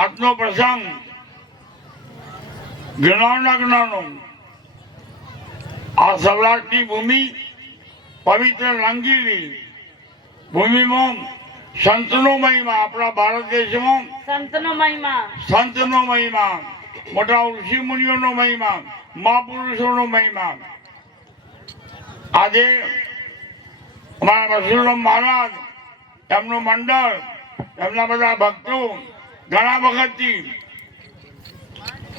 આજનો પ્રસંગ જ્ઞાનના જ્ઞાનો આ સૌરાષ્ટ્રની ભૂમિ પવિત્ર રંગીલી ભૂમિમાં સંતનો મહિમા, આપણા ભારત દેશમાં સંતનો મહિમા, મોટા ઋષિ મુનિઓનો મહિમા, મહાપુરુષોનો મહિમા. આજે અમારા પરશુરામ મહારાજ, એમનું મંડળ, એમના બધા ભક્તો ઘણા વખતથી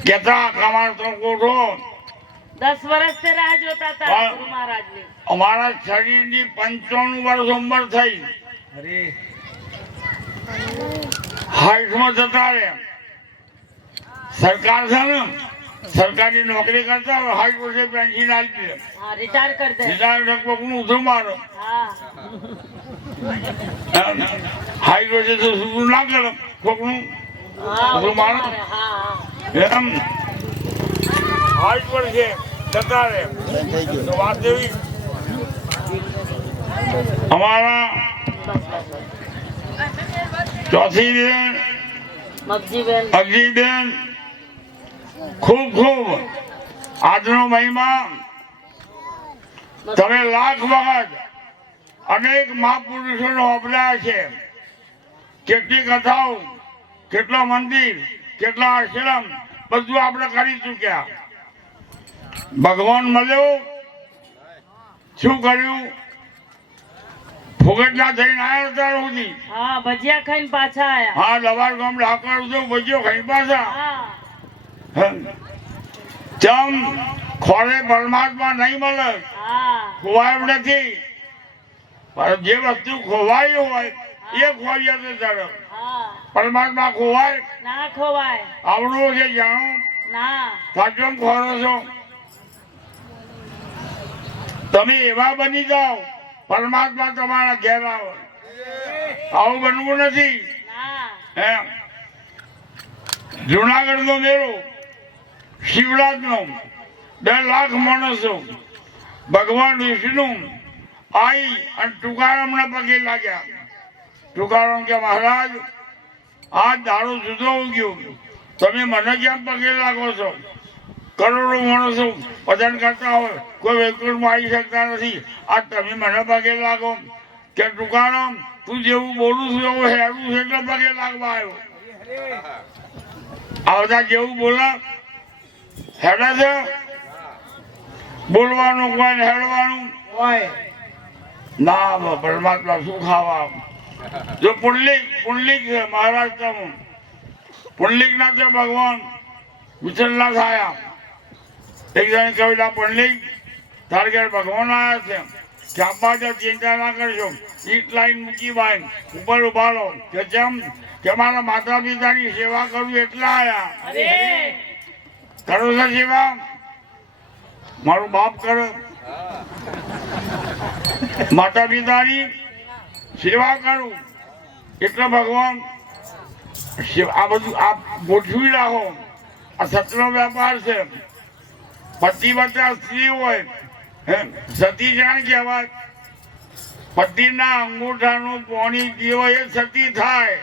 કહેતા અમારા તો કોઠો 10 વર્ષથી રાહ જોતા હતા ગુરુ મહારાજની. અમારા શરીરની 95 વર્ષ ઉંમર થઈ, હાઈટમાં જતા રહે. સરકાર છે ને, સરકારી નોકરી કરતા હોય, 60 વર્ષે પેન્શન આપી દે, રિટાયર કરી દે. રિટાયર કોકનું ઉધરું મારો, 60 વર્ષે તો શું ના કરે, કોકનું ઉધરું મારો એમ 60 વર્ષે જતા રહે. તો વાત એવી, અમારા ચોથી બેન અગજીબેન, ખૂબ ખૂબ આજનો મહિમા તમે લાખ વખત અનેક મહાપુરુષોને વાપર્યા છે. કેટલી કથાઓ, કેટલા મંદિર, કેટલા આશ્રમ, બધું આપણે કરી ચૂક્યા. ભગવાન મળ્યો, શું કર્યું? ફોગટના થઈને આવ્યા હતા સુધી. ભજીયા ખાઈને પાછા આયા. હા, લવાડ ગામ ડાકોર જો ભજીયો ખાઈ પાછા. ચમ ખોરે પરમાત્મા નહીં મળે, ખોવાય નથી. પણ જે વસ્તુ ખોવાય હોય એ ખોવાય તો ઝડપ. પરમાત્મા ખોવાય ના ખોવાય. આવડું છે જાણું ના, સાચો ખોરો છો. તમે એવા બની જાઓ, પરમાત્મા તમારા ઘેર આવે. આવું બનવું નથી. એમ જુનાગઢ નો મેળો, શિવરાજ નો 2 લાખ માણસો, ભગવાન વિષ્ણુ આવી અને ટુકારામ ના પગે લાગ્યા. ટુકારામ કે મહારાજ, આ દારૂ જુદો ઉગ્યો, તમે મને કેમ પગે લાગો છો? કરોડો માણસો ભજન કરતા હોય, કોઈ વૈકુંઠમાં આવી શકતા નથી, આ તમે મને પગે લાગો. કે ટુકારામ, તું જેવું બોલું છું એવું હેડું છે એટલે પગે લાગવા આવ્યો. આ બધા જેવું બોલા હેડે છે, બોલવાનું કોઈ હેડવાનું ના. પરમાત્મા શું ખાવા? જો પુંડલિક છે મહારાષ્ટ્રમાં, પુંડલિક ના છે ભગવાન વિઠ્ઠલના થયા. એક જણ કવિતા, પુંડલિક તારે ઘેર ભગવાન આવ્યા છે, ચાંપા ચિંતા ના કરશો, ઈટ લાઈન મૂકી બાઈ ઉપર ઉભા રહો. કે જેમ કે મારા માતા પિતાની સેવા કરું એટલા આયા. કરો છો સેવા? મારું બાપ કરે, માતા પિતાની સેવા કરું એટલે ભગવાન. આ બધું આપ ગોઠવી રાખો. આ સતનો વેપાર છે. પતિ બધા સ્ત્રી હોય, સતી જાણ કહેવાય. પતિના અંગૂઠાનું પાણી પીવો એ સતી થાય.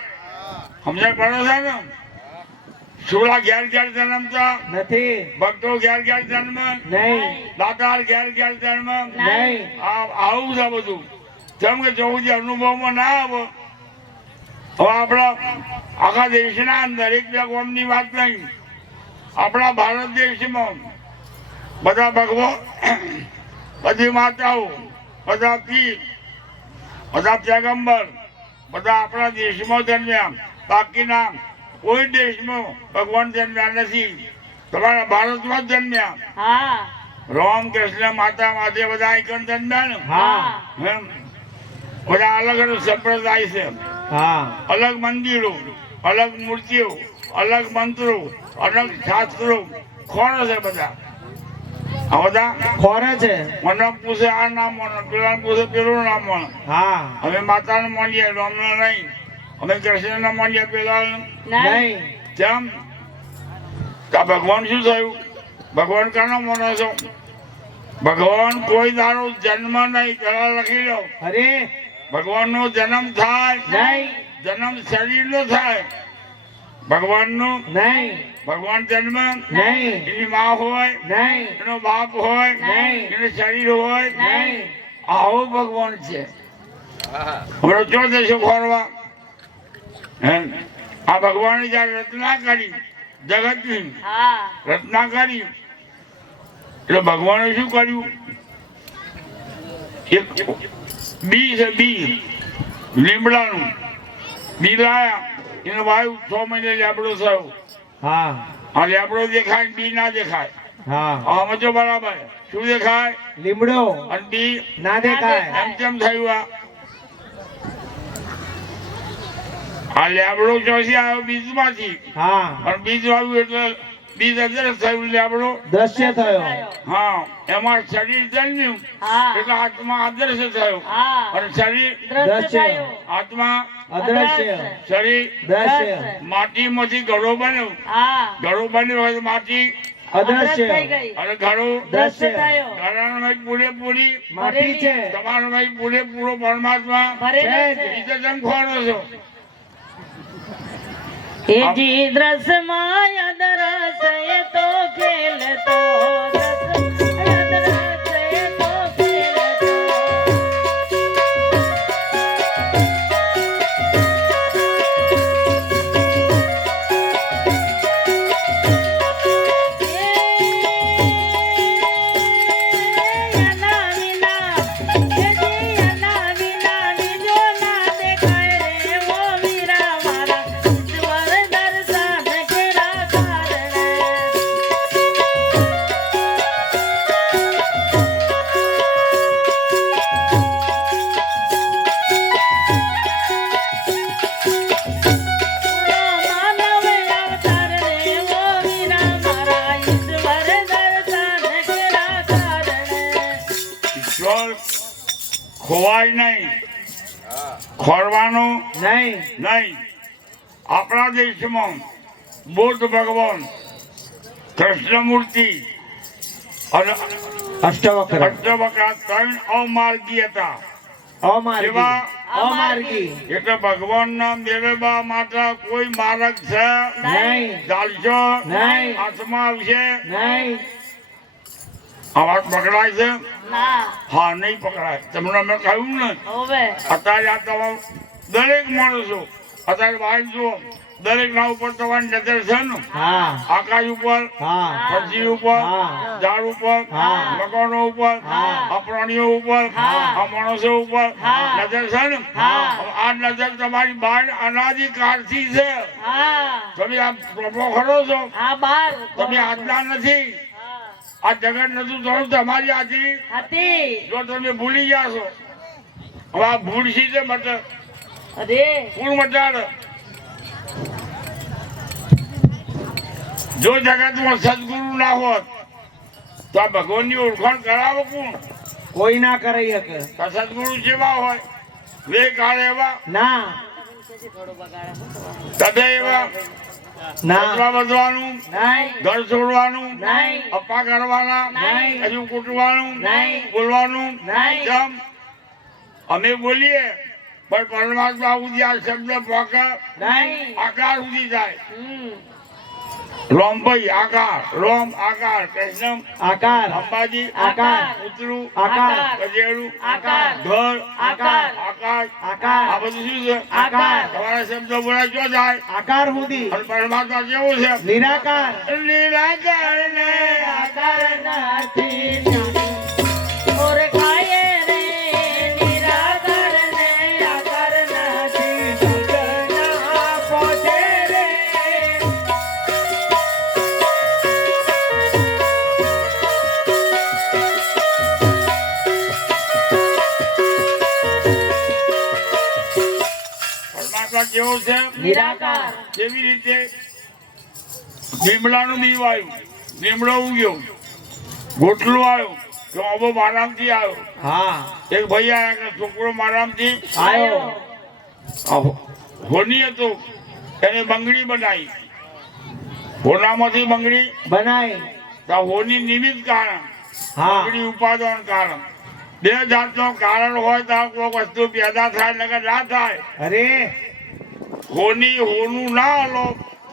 સમજણ પડે છે ને? સુલા ઘેર ઘેર જન્મતા નથી, ભક્તો ઘેર ઘેર જન્મ નહીં, દાતાર ઘેર ઘેર જન્મ નહીં. આવું છે બધું. જેમ કે જવું અનુભવમાં ના આવે. હવે આપણા આખા દેશના અંદર, એક બે ગામની વાત નહીં, આપણા ભારત દેશમાં બધા ભગવાન, બધી માતાઓ, બધા પીર, બધા પેગમ્બર, બધા આપણા દેશમાં જન્મ્યા. બાકીના કોઈ દેશમાં ભગવાન જન્મ્યા નથી, તમારા ભારતમાં જ જન્મ્યા. રામ, કૃષ્ણ, માતા, માતે બધા આઈકન જન્મ્યા ને. બધા અલગ અલગ સંપ્રદાય છે, અલગ મંદિરો, અલગ મૂર્તિઓ, અલગ મંત્રો, અલગ શાસ્ત્રો. ખોરો છે બધા. આ બધા ખોરે છે. મને પૂછે આ નામ માનો, પેલા પૂછે પેલું નામ માનો. અમે માતાને માનીએ, રામને નહીં. અમે કૃષ્ણને માનીએ, પેલા નહીં. કેમ? ભગવાન શું થયું? ભગવાન કાનો માનો છો? ભગવાન કોઈ દારો જન્મ નહીં. પેલા લખી લો, ભગવાન નો જન્મ થાય નહીં, જન્મ શરીર નો થાય. ભગવાનનું નહીં ભગવાન જન્મ નહીં એની માં હોય નહીં એનો બાપ હોય નહીં. એનું શરીર હોય નહીં આવો ભગવાન છે. હમણાં ચો દેશો ખોરવા હે આ ભગવાને જયારે રચના કરી જગતની હા રચના કરી એટલે ભગવાને શું કર્યું? એક બી છે બી લીમડાનું બી લાયા એને વાયુ 6 મહિને લેબડો થયો. હા આ લેબડો દેખાય બી ના દેખાય. હા આ સમજો બરાબર? શું દેખાય? લીમડો અને બી ના દેખાય એમ કેમ થયું? આ લેબડો ચોથી આવ્યો બીજમાંથી હા અને બીજ આવ્યું એટલે બીજ અદરસ થયું લેબડો. દ્રશ્ય થયો હા એમાં શરીર જન્મ્યું હા એટલે આત્મા અદૃશ્ય થયો હા અને શરીર દ્રશ્ય દ્રશ્ય. થયું. આત્મા અદ્રશ્ય શરીર દ્રશ્ય માટીમાંથી ઘડો બન્યો. હા ઘડો બન્યો હોય તો માટી અદ્રશ્ય થઈ અદ્રશ્ય ગઈ. અને ઘડો દ્રશ્ય દ્રશ્ય. થયો. ઘડાનો ભાઈ પૂરેપૂરી માટી છે તમારો ભાઈ પૂરેપૂરો પરમાત્મા ભરેલો છે. છે. બીજે તમે ખોરો છો. એ જી દ્રશ્યમાં અદરસ એ તો ખેલ તો અદરસ એ તો ખેલ તો. એના વિના એ જી એના વિના બીજો ના દેખાય રે ઓ વીરા મારા ઈશ્વર દર્શન કેરા કારણે. માનવ અવતાર રે ઓ વીરા મારા ઈશ્વર દર્શન કેરા કારણે. ઈશ્વર ખોવાય નહીં, ખોરવાનું નહીં નહીં. આપણા દેશમાં બુદ્ધ ભગવાન કૃષ્ણમૂર્તિ અને અષ્ટવક્ર અષ્ટવક્રા 3 અમાર્ગી હતા. અમાર્ગી એવા અમાર્ગી એટલે ભગવાનના મેળવવા માટે કોઈ માર્ગ છે નહીં ચાલશો નહીં. હાથમાં આવશે. નહીં આ વાત પકડાય છે? ના હા નહીં પકડાય. તમને મેં કહ્યું ને હવે અત્યારે આ તમામ દરેક માણસો અત્યારે બહાર જુઓ દરેક ના ઉપર તમારી નજર છે ને. હા આકાશ ઉપર, હા પક્ષી ઉપર, હા. ઝાડ ઉપર, હા. મકાનો ઉપર, હા. આ પ્રાણીઓ ઉપર, હા. આ માણસો ઉપર હા. નજર છે ને. હા. હવે આ નજર તમારી બહાર અનાદિકાળથી છે. હા તમે આ પ્રભો ખરો છો, આ બાર તમે આજના નથી. હા. આ જગત નતું થોડું તમારી હાજરી. હતી જો તમે ભૂલી ગયા છો હવે આ ભૂલ છે મત અરે કુળ મટાડ. જો જગતમાં સદગુરુ ના હોત તો આ ભગવાનની ઓળખાણ કરાવો કોણ? કોઈ ના કરી શકે તો સદગુરુ જેવા હોય વે કાળ એવા ના તબે એવા ના બદલા બધવાનું નહીં ઘર છોડવાનું નહીં. અપ્પા કરવાના નહીં. હજુ કૂટવાનું નહીં. બોલવાનું નહીં. કેમ? અમે બોલીએ પણ પરમાત્મા સુધી આ શબ્દ પોકે નહીં આકાર સુધી જાય. હમ રોમભાઈ આકાર, રોમ આકાર, કૃષ્ણ આકાર અંબાજી આકાર. ઉતરું આકાર. ગજેડું આકાર. ઘર આકાર. આકાશ આકાર. આ બધું શું છે? આકાર. તમારા શબ્દો બોલા ક્યાં જાય? આકાર સુધી અને પરમાત્મા કેવું છે? નિરાકાર નિરાકાર ને આકાર નથી ઓળખાય રે નિરાકાર ને આકાર નથી. ના પહોંચે રે પરમાત્મા કેવો છે? નિરાકાર. કેવી રીતે? લીમડાનું બી આવ્યું, લીમડો ઉગ્યો, ગોટલો આવ્યો તો અબો મારામથી આવ્યો. હા એક ભાઈ આવ્યા કે છોકરો મારામથી આયો હોની હતો એને બંગડી બનાવી. હોનામાંથી બંગડી બનાય તો હોની નિમિત્ત કારણ, હા બંગડી ઉપાદાન કારણ. બે જાતનો કારણ હોય તો કોઈ વસ્તુ પેદા થાય નકર ના થાય. અરે હોની હોનું ના હલો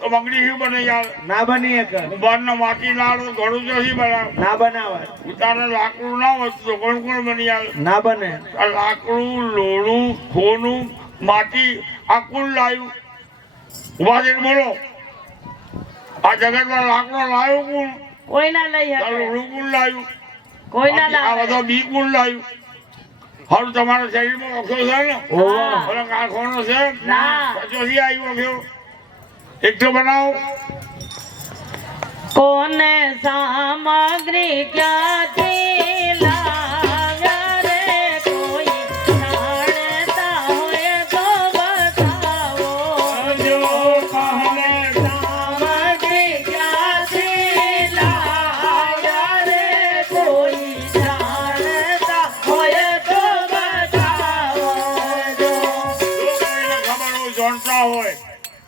તો બંગડી શું બને યાર? ના બની એક કુંભારનો માટી લાડ તો ઘડું ચોથી બનાવે. ના બનાવે ઉતારે લાકડું ના હોય તો કોણ કોણ બની આવે? ના બને આ લાકડું, લોણું, ખોનું, માટી આ કુલ લાવ્યું. ઉભા થઈને બોલો, આ જગતમાં લાકડો લાવ્યું કોણ? કોઈ ના લઈ આ શકે, લોણું કોણ લાવ્યું? કોઈ ના આ લાવે. બધો બી કોણ લાવ્યું? હારું તમારા શરીરમાં ઓખો છે ને? ઓહો ઓલો કારખાનો છે? ના. ચોથી આવ્યું ઓખ્યો. એક તો બનાવો. કોને સામગ્રી ક્યાંથી લાવ્યા રે? કોઈ જાણતા હોય તો બતાવો. જો કહને સામગ્રી ક્યાંથી લાવ્યા રે? કોઈ જાણતા હોય તો બતાવો. જો કોઈને ખબર હોય, જાણતા હોય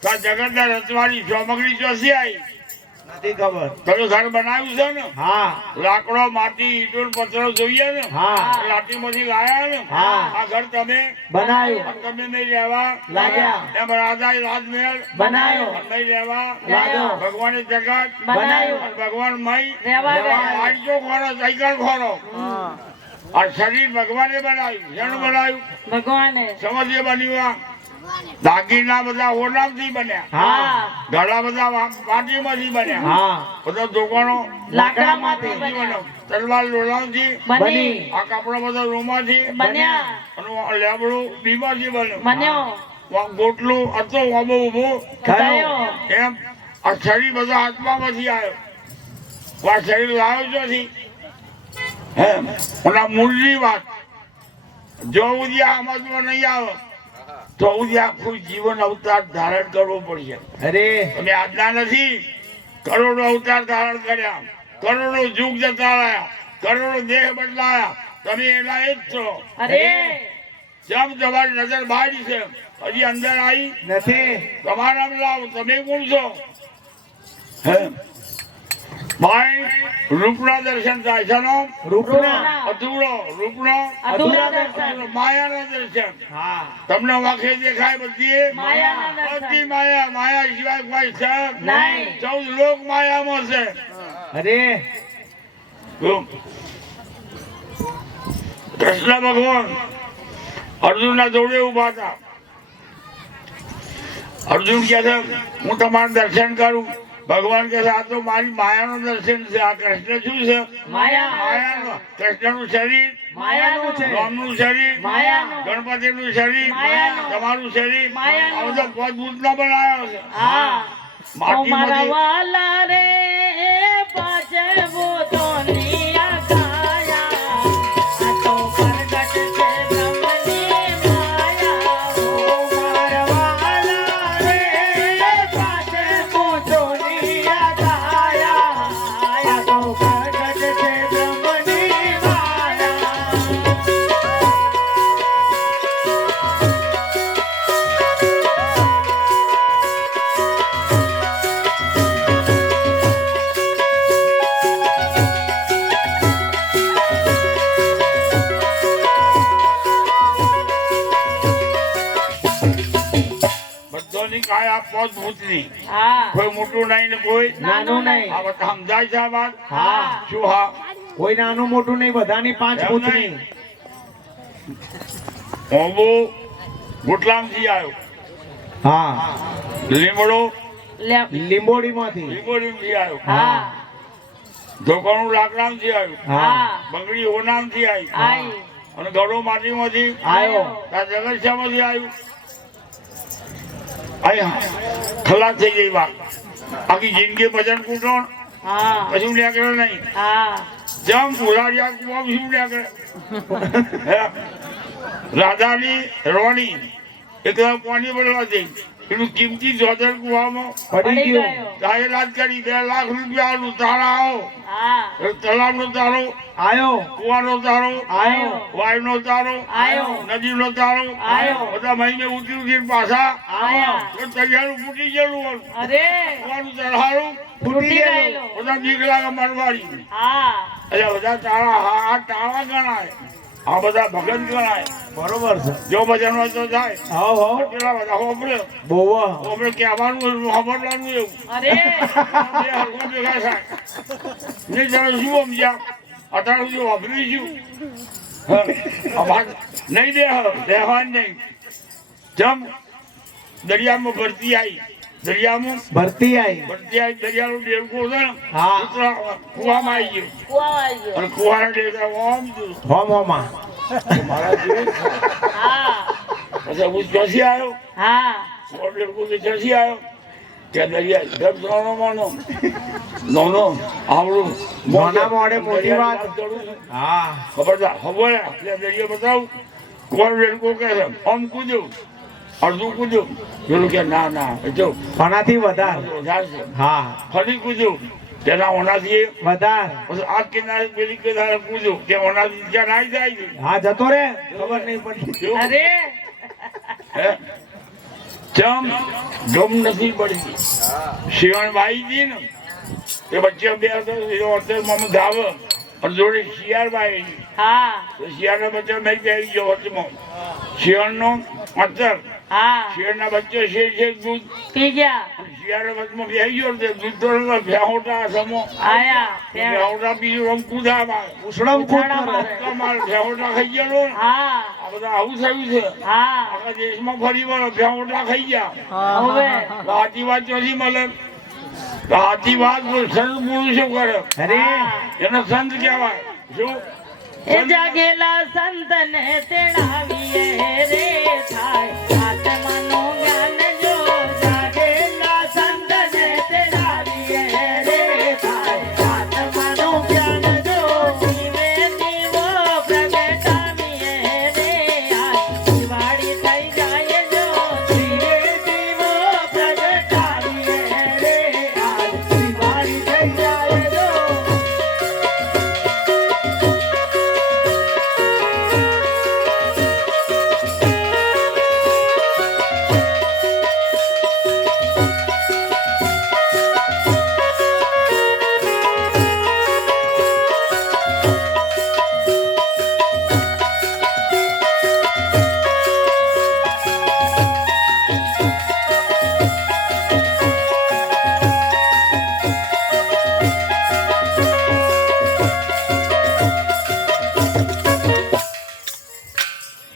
તો આ જગતના રચવાની સામગ્રી ચોથી આવી. નથી ખબર તમે ઘર બનાવ્યું છે ને? હા લાકડો, માટી, ઈંટો ને પથ્થરો જોઈએ ને? હા લાઠીમાંથી લાયા ને? હા. આ ઘર તમે બનાવ્યું અને તમે નહીં રહેવા લાગ્યા એમ રાજા રાજમહેલ બનાવ્યો અને નહીં રહેવા લાગ્યો ભગવાને જગત બનાવ્યું. અને ભગવાન મય રહેવા ગયા. વાંચો ખોરો સાયકલ ખોરો આ શરીર ભગવાને બનાવ્યું. શેનું બનાવ્યું? ભગવાને. સમજે બન્યું. દાગીના બધા હોનામથી બન્યા, હા ઘડા બધા માટીમાંથી બન્યા, હા બધા દુકાનો લાકડામાંથી બન્યા. તલવાર લોલામથી, બની આ કપડા બધા રૂમાથી બન્યા. અને આ લેબડું બીમાથી બન્યું. બન્યો ગોટલું હતો આબો ઊભો થયો. એમ આ શરીર બધા આત્મામાંથી આવ્યો. આ શરીર લાવ્યો ચોથી એમ. અને આ મૂળની વાત જો સુધી આ સમજમાં નહીં આવે તો સુધી આખું જીવન અવતાર ધારણ કરવો પડશે. અરે તમે આજના નથી, કરોડો અવતાર ધારણ કર્યા, કરોડો યુગ જતા રહ્યા, કરોડો દેહ બદલાયા, તમે એના એ જ છો. અરે જેમ તમારી નજર બહાર છે હજી અંદર આવી નથી તમારા લાવો. તમે કોણ છો? હે ભાઈ રૂપના દર્શન થાય છે ને? રૂપના અધૂરો રૂપનો અધૂરા દર્શન. માયાના દર્શન. હા તમને વાંખે દેખાય બધી માયાના દર્શન. બધી માયા. માયા સિવાય કોઈ છે નહીં. 14 લોક માયામાં છે. અરે કૃષ્ણ ભગવાન અર્જુનના જોડે ઉભા હતા. અર્જુન કહે છે હું તમારું દર્શન કરું. ભગવાન કહે છે આ તો મારી માયાનું દર્શન છે. આ કૃષ્ણ શું છે? માયા. માયાનું. કૃષ્ણનું શરીર, માયાનું છે. રામનું શરીર, માયાનું. ગણપતિનું શરીર, માયાનું. તમારું શરીર, માયાનું. આ બધા પદભૂતના બનાવ્યા છે. હા મારા માટીમાંથી વાલા રે પાછે ભૂતોની આ કાયા. આ તો પ્રગટ છે બ્રહ્મની માયા. ઓ મારા વાલા રે પાછે ભૂતોની આ કાયા. આ તો પ્રગટ છે બ્રહ્મની માયા. બધાની કાયા પદભૂતની. હા કોઈ મોટું નહીં ને કોઈ નાનું નહીં. આ બધા સમજાય છે આ વાત? હા શું? હા કોઈ નાનું મોટું નહીં બધાની પાંચ એમ પુત્રી નહીં. ઓબો ગુટલામથી આવ્યો, હા લીમડો લે- લીંબોડીમાંથી લીંબોડીથી આવ્યો, હા ધોકાણું લાકડામથી આવ્યું, હા બંગડી હોનામથી આવી, આઈ અને ગળો માટીમાંથી આવ્યો આ જગતશામાંથી આવ્યું. આય ખલાસ થઈ ગઈ વાત. આખી જિંદગી ભજન કૂટણ હા કશું નીકળે નહીં. હા જેમ ફુલારિયા કુવા શું નીકળે? હે? રાધાની રોણી એકદમ પાણી ભરવા જઈ એનું કિંમતી જોધર કુવામાં પડી ગયો જાહેરાત કરી 2 લાખ રૂપિયા તારા આવો. હા તળાવનો તારો, આયો કુવાનો તારો, આયો વાયનો તારો, આયો નદીનો તારો, આયો બધા મહિને ઉતરી ઉતરીને પાછા આયા તો તૈયારું ફૂટી ગયેલું હોય. અરે કુવાનું તળારું ફૂટી ગયેલો બધા બીક લાગે મરવાડી. હા એટલે બધા તાળા હા તાળા ગણાય. આ બધા ભગત ગણાય. બરોબર છે. જો ભજન હોય તો જાય. હાવ હાવ. પેલા બધા હોભળે બહુ હોભળે કહેવાનું ખબરવાનું એવું અરે બે હરખો ભેગા થાય નહીં. તમે શું સમજ્યા? અત્યાર સુધી વાપરીશું નહીં દેવાન નહીં. જમ દરિયામાં ભરતી આવી. દરિયામાં ભરતી આવી. ભરતી આવી. દરિયાનો દેડકો છે ને હા. કુવામાં આવી ગયો કુવામાં આવી ગયો. અને કુવાના દેડકા આમ જોયું. હોમ હોમાં. મારા જેવું જ છે. હા પછી હું ચોસી આવ્યો. હા કુવાનો દેડકો તો ચોસી આવ્યો. ત્યાં દરિયા દર નાનો આવડું નાના મોઢે મોટી વાત. કરું છું. હા. ખબરદાર ખબર એટલે દરિયો બતાવું. કુવાનો દેડકો કહે છે આમ કૂદ્યો અડધું કૂદ્યું. પેલું કે ના ના જો આનાથી વધારે. વધારે છે. હા. ફરી કૂદ્યું તેના ઓનાથી વધારે. પછી આ કિનારે પેલી કિનારે કૂદ્યું તે ઓનાથી ત્યાં નાઈ જાય છે. હા જતો રે. ખબર નહીં પડી. જો, અરે હે? ચમ ગમ નથી પડી. શિવણ બાઈ હતી ને એ વચ્ચે બે હતા મામા ધાવ અને જોડે શિયાળ બાઈ. હા તો શિયાળના બચ્ચા મેં પહેરી ગયો વચમાં. શિયાળનો અત્તર હા શિયાળના બચ્ચા શેર દૂધ પી ગયા શિયાળના વચમાં બેસી ગયો તે દૂધ તો ભેહોટા સમો આયા ત્યાં. ભેહોટા બીજું આમ કૂદા ઉસળમ કૂદ ઉછાળા કરે. મારે. મારે ભેહોટા ખાઈ ગયેલો ને હા આ બધા આવું થયું છે. હા આખા દેશમાં ફરી વળો ભેહોટા ખાઈ ગયા. હવે હાથી વાત ચોથી મળે. હાથી વાત સંત પુરુષો કરે અરે એને સંત કહેવાય. શું એ જાગેલા સંતને તેડાવીએ રે થાય આત્માનું જ્ઞાન જો. જાગેલા સંતને તેડાવીએ રે થાય આત્માનું જ્ઞાન જો. જીવે દીવો પ્રગટાવીએ રે આ દિવાળી થઈ જાય જો. જીવે દીવો પ્રગટાવીએ રે આ દિવાળી થઈ જાય જો.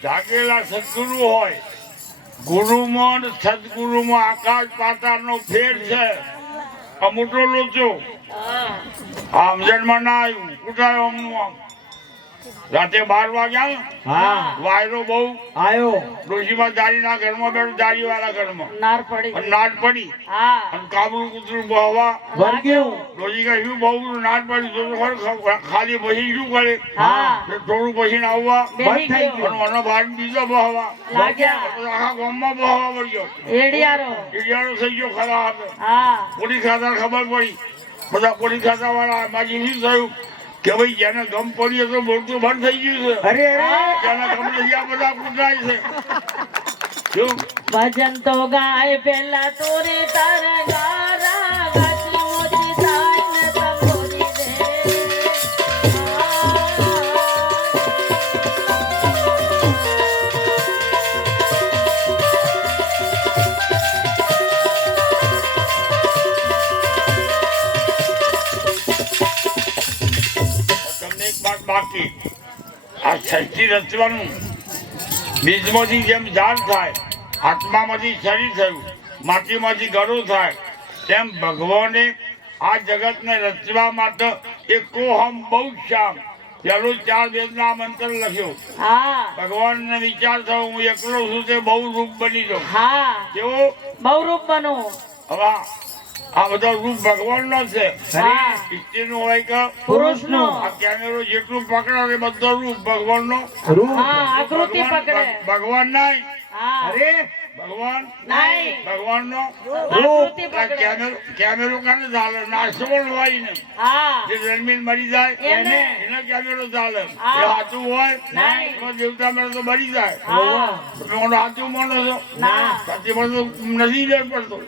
જાગેલા સદગુરુ હોય. ગુરુમાં અને સદગુરુમાં આકાશ પાતાળનો ફેર છે. આ મોટો લોચો આ સમજણમાં ના આવ્યું. કુટાયો આમનું આમ રાતે 12 વાગ્યા ને હા. વાયરો બહુ આયો. ડોશીમાં દારીના ઘરમાં બેઠું દારીવાળા ઘરમાં નાર પડી અને નાટ પડી હા અને કાબરું કૂતરું બહવા. વર્ગ્યું. ડોશી કહે શું બહુ નાટ પડી તો ખાલી પછી શું કરે હા થોડું પછી આવવા બેહી થઈ ગયો અને મને ભાઈ બીજો બહવા. લાગ્યા આખા ગામમાં બહવા પડ્યો. એડિયારો ઇડિયાનો થઈ ગયો ખરા હાથે. હા પોલીસ ખાતા ખબર પડી. બધા પોલીસ ખાતા વાળા બાજી શું થયું કે ભાઈ જેને ગમ પડી તો બોલતું બંધ થઈ ગયું છે. અરે અરે. જેને ગમ નથી આ બધા કૂટાય છે. શું ભજન તો ગાય પેલા તોરે તારા ગારા ગાતી મોતી થાય ને તંબોરી દે તમને એક વાત બાકી. આ સૃષ્ટિ રચવાનું બીજમાંથી જેમ ઝાડ થાય, આત્મામાંથી શરીર થયું, માટીમાંથી ગળું થાય, તેમ ભગવાને આ જગતને રચવા માટે એકોહમ બહુ શ્યામ પેલું 4 વેદના મંત્ર લખ્યો. હા ભગવાનને વિચાર થયો હું એકલો છું તે બહુ રૂપ બની જાઉં. હા કેવો બહુ રૂપ બનો હવે આ બધો રૂપ ભગવાનનો છે. હા સ્ત્રીનું હોય કે પુરુષનો આ કેમેરો જેટલું પકડે એ બધો રૂપ ભગવાનનો. રૂપ. હા આકૃતિ પકડે ભગવાન નહીં. હા અરે ભગવાન નહીં ભગવાનનો આકૃતિ પકડે કેમેરો કાને ચાલે નાશવણ હોય ને હા જે જન્મીન મરી જાય એને. એને કેમેરો ચાલે. હા. એ હાથું હોય નહીં. એમાં દેવતા મેળો તો મરી જાય. હા તમે હાથું માનો છો ના સાચી માનો તો નથી મેળ પડતો.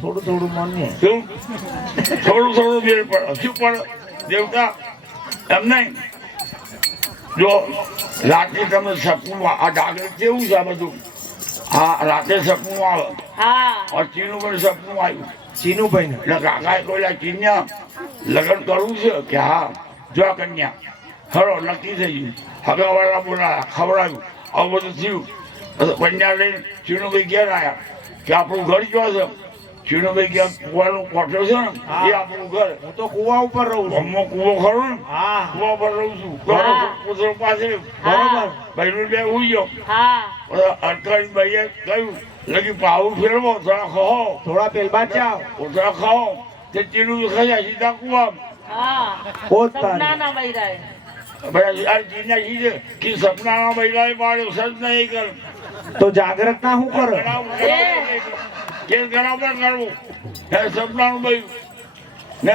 થોડું થોડું માનીએ. શું થોડું થોડું મેળ પડે શું પડે દેવતા એમ નહીં જો રાતે તમે સપનું આ જાગૃત કેવું છે આ બધું હા રાતે સપનું આવે હા ચીનું પણ સપનું આવ્યું ચીનુભાઈ ને એટલે કાકાએ કોઈલા કન્યા લગ્ન કરવું છે કે હા જો આ કન્યા ખરો નક્કી થઈ ગયું હગાવાળા બોલાયા ખવડાવ્યું આવું બધું થયું કન્યા લઈને ચીનુભાઈ ઘેર આવ્યા કે આપણું ઘર ક્યાં છે ચીનુભાઈ ક્યાં કુવાનું કોઠો છે ને એ આપણું ઘર હું તો કુવા ઉપર રહું છું ગામમાં કુવો ખરો ને હા કુવા પર રહું છું હા. કૂતરો પાસે બરોબર ભાઈનું બે ઉઈ ગયો હા અટકાવી ભાઈએ કહ્યું લગી પાવું ફેરવો થોડા ખાઓ થોડા પેલબા ચાવ થોડા ખાઓ તે ચીનું ખાયા સીધા કુવામાં હા પોતાની સપનાના બૈરાએ ભાઈ આ ચીના સીધે કે સપનાના મહિલાએ પાડ્યો સજ નહીં કર તો જાગ્રત ના શું કરો કેસ બરાબર કરવું હે સપનાનું ભાઈ ને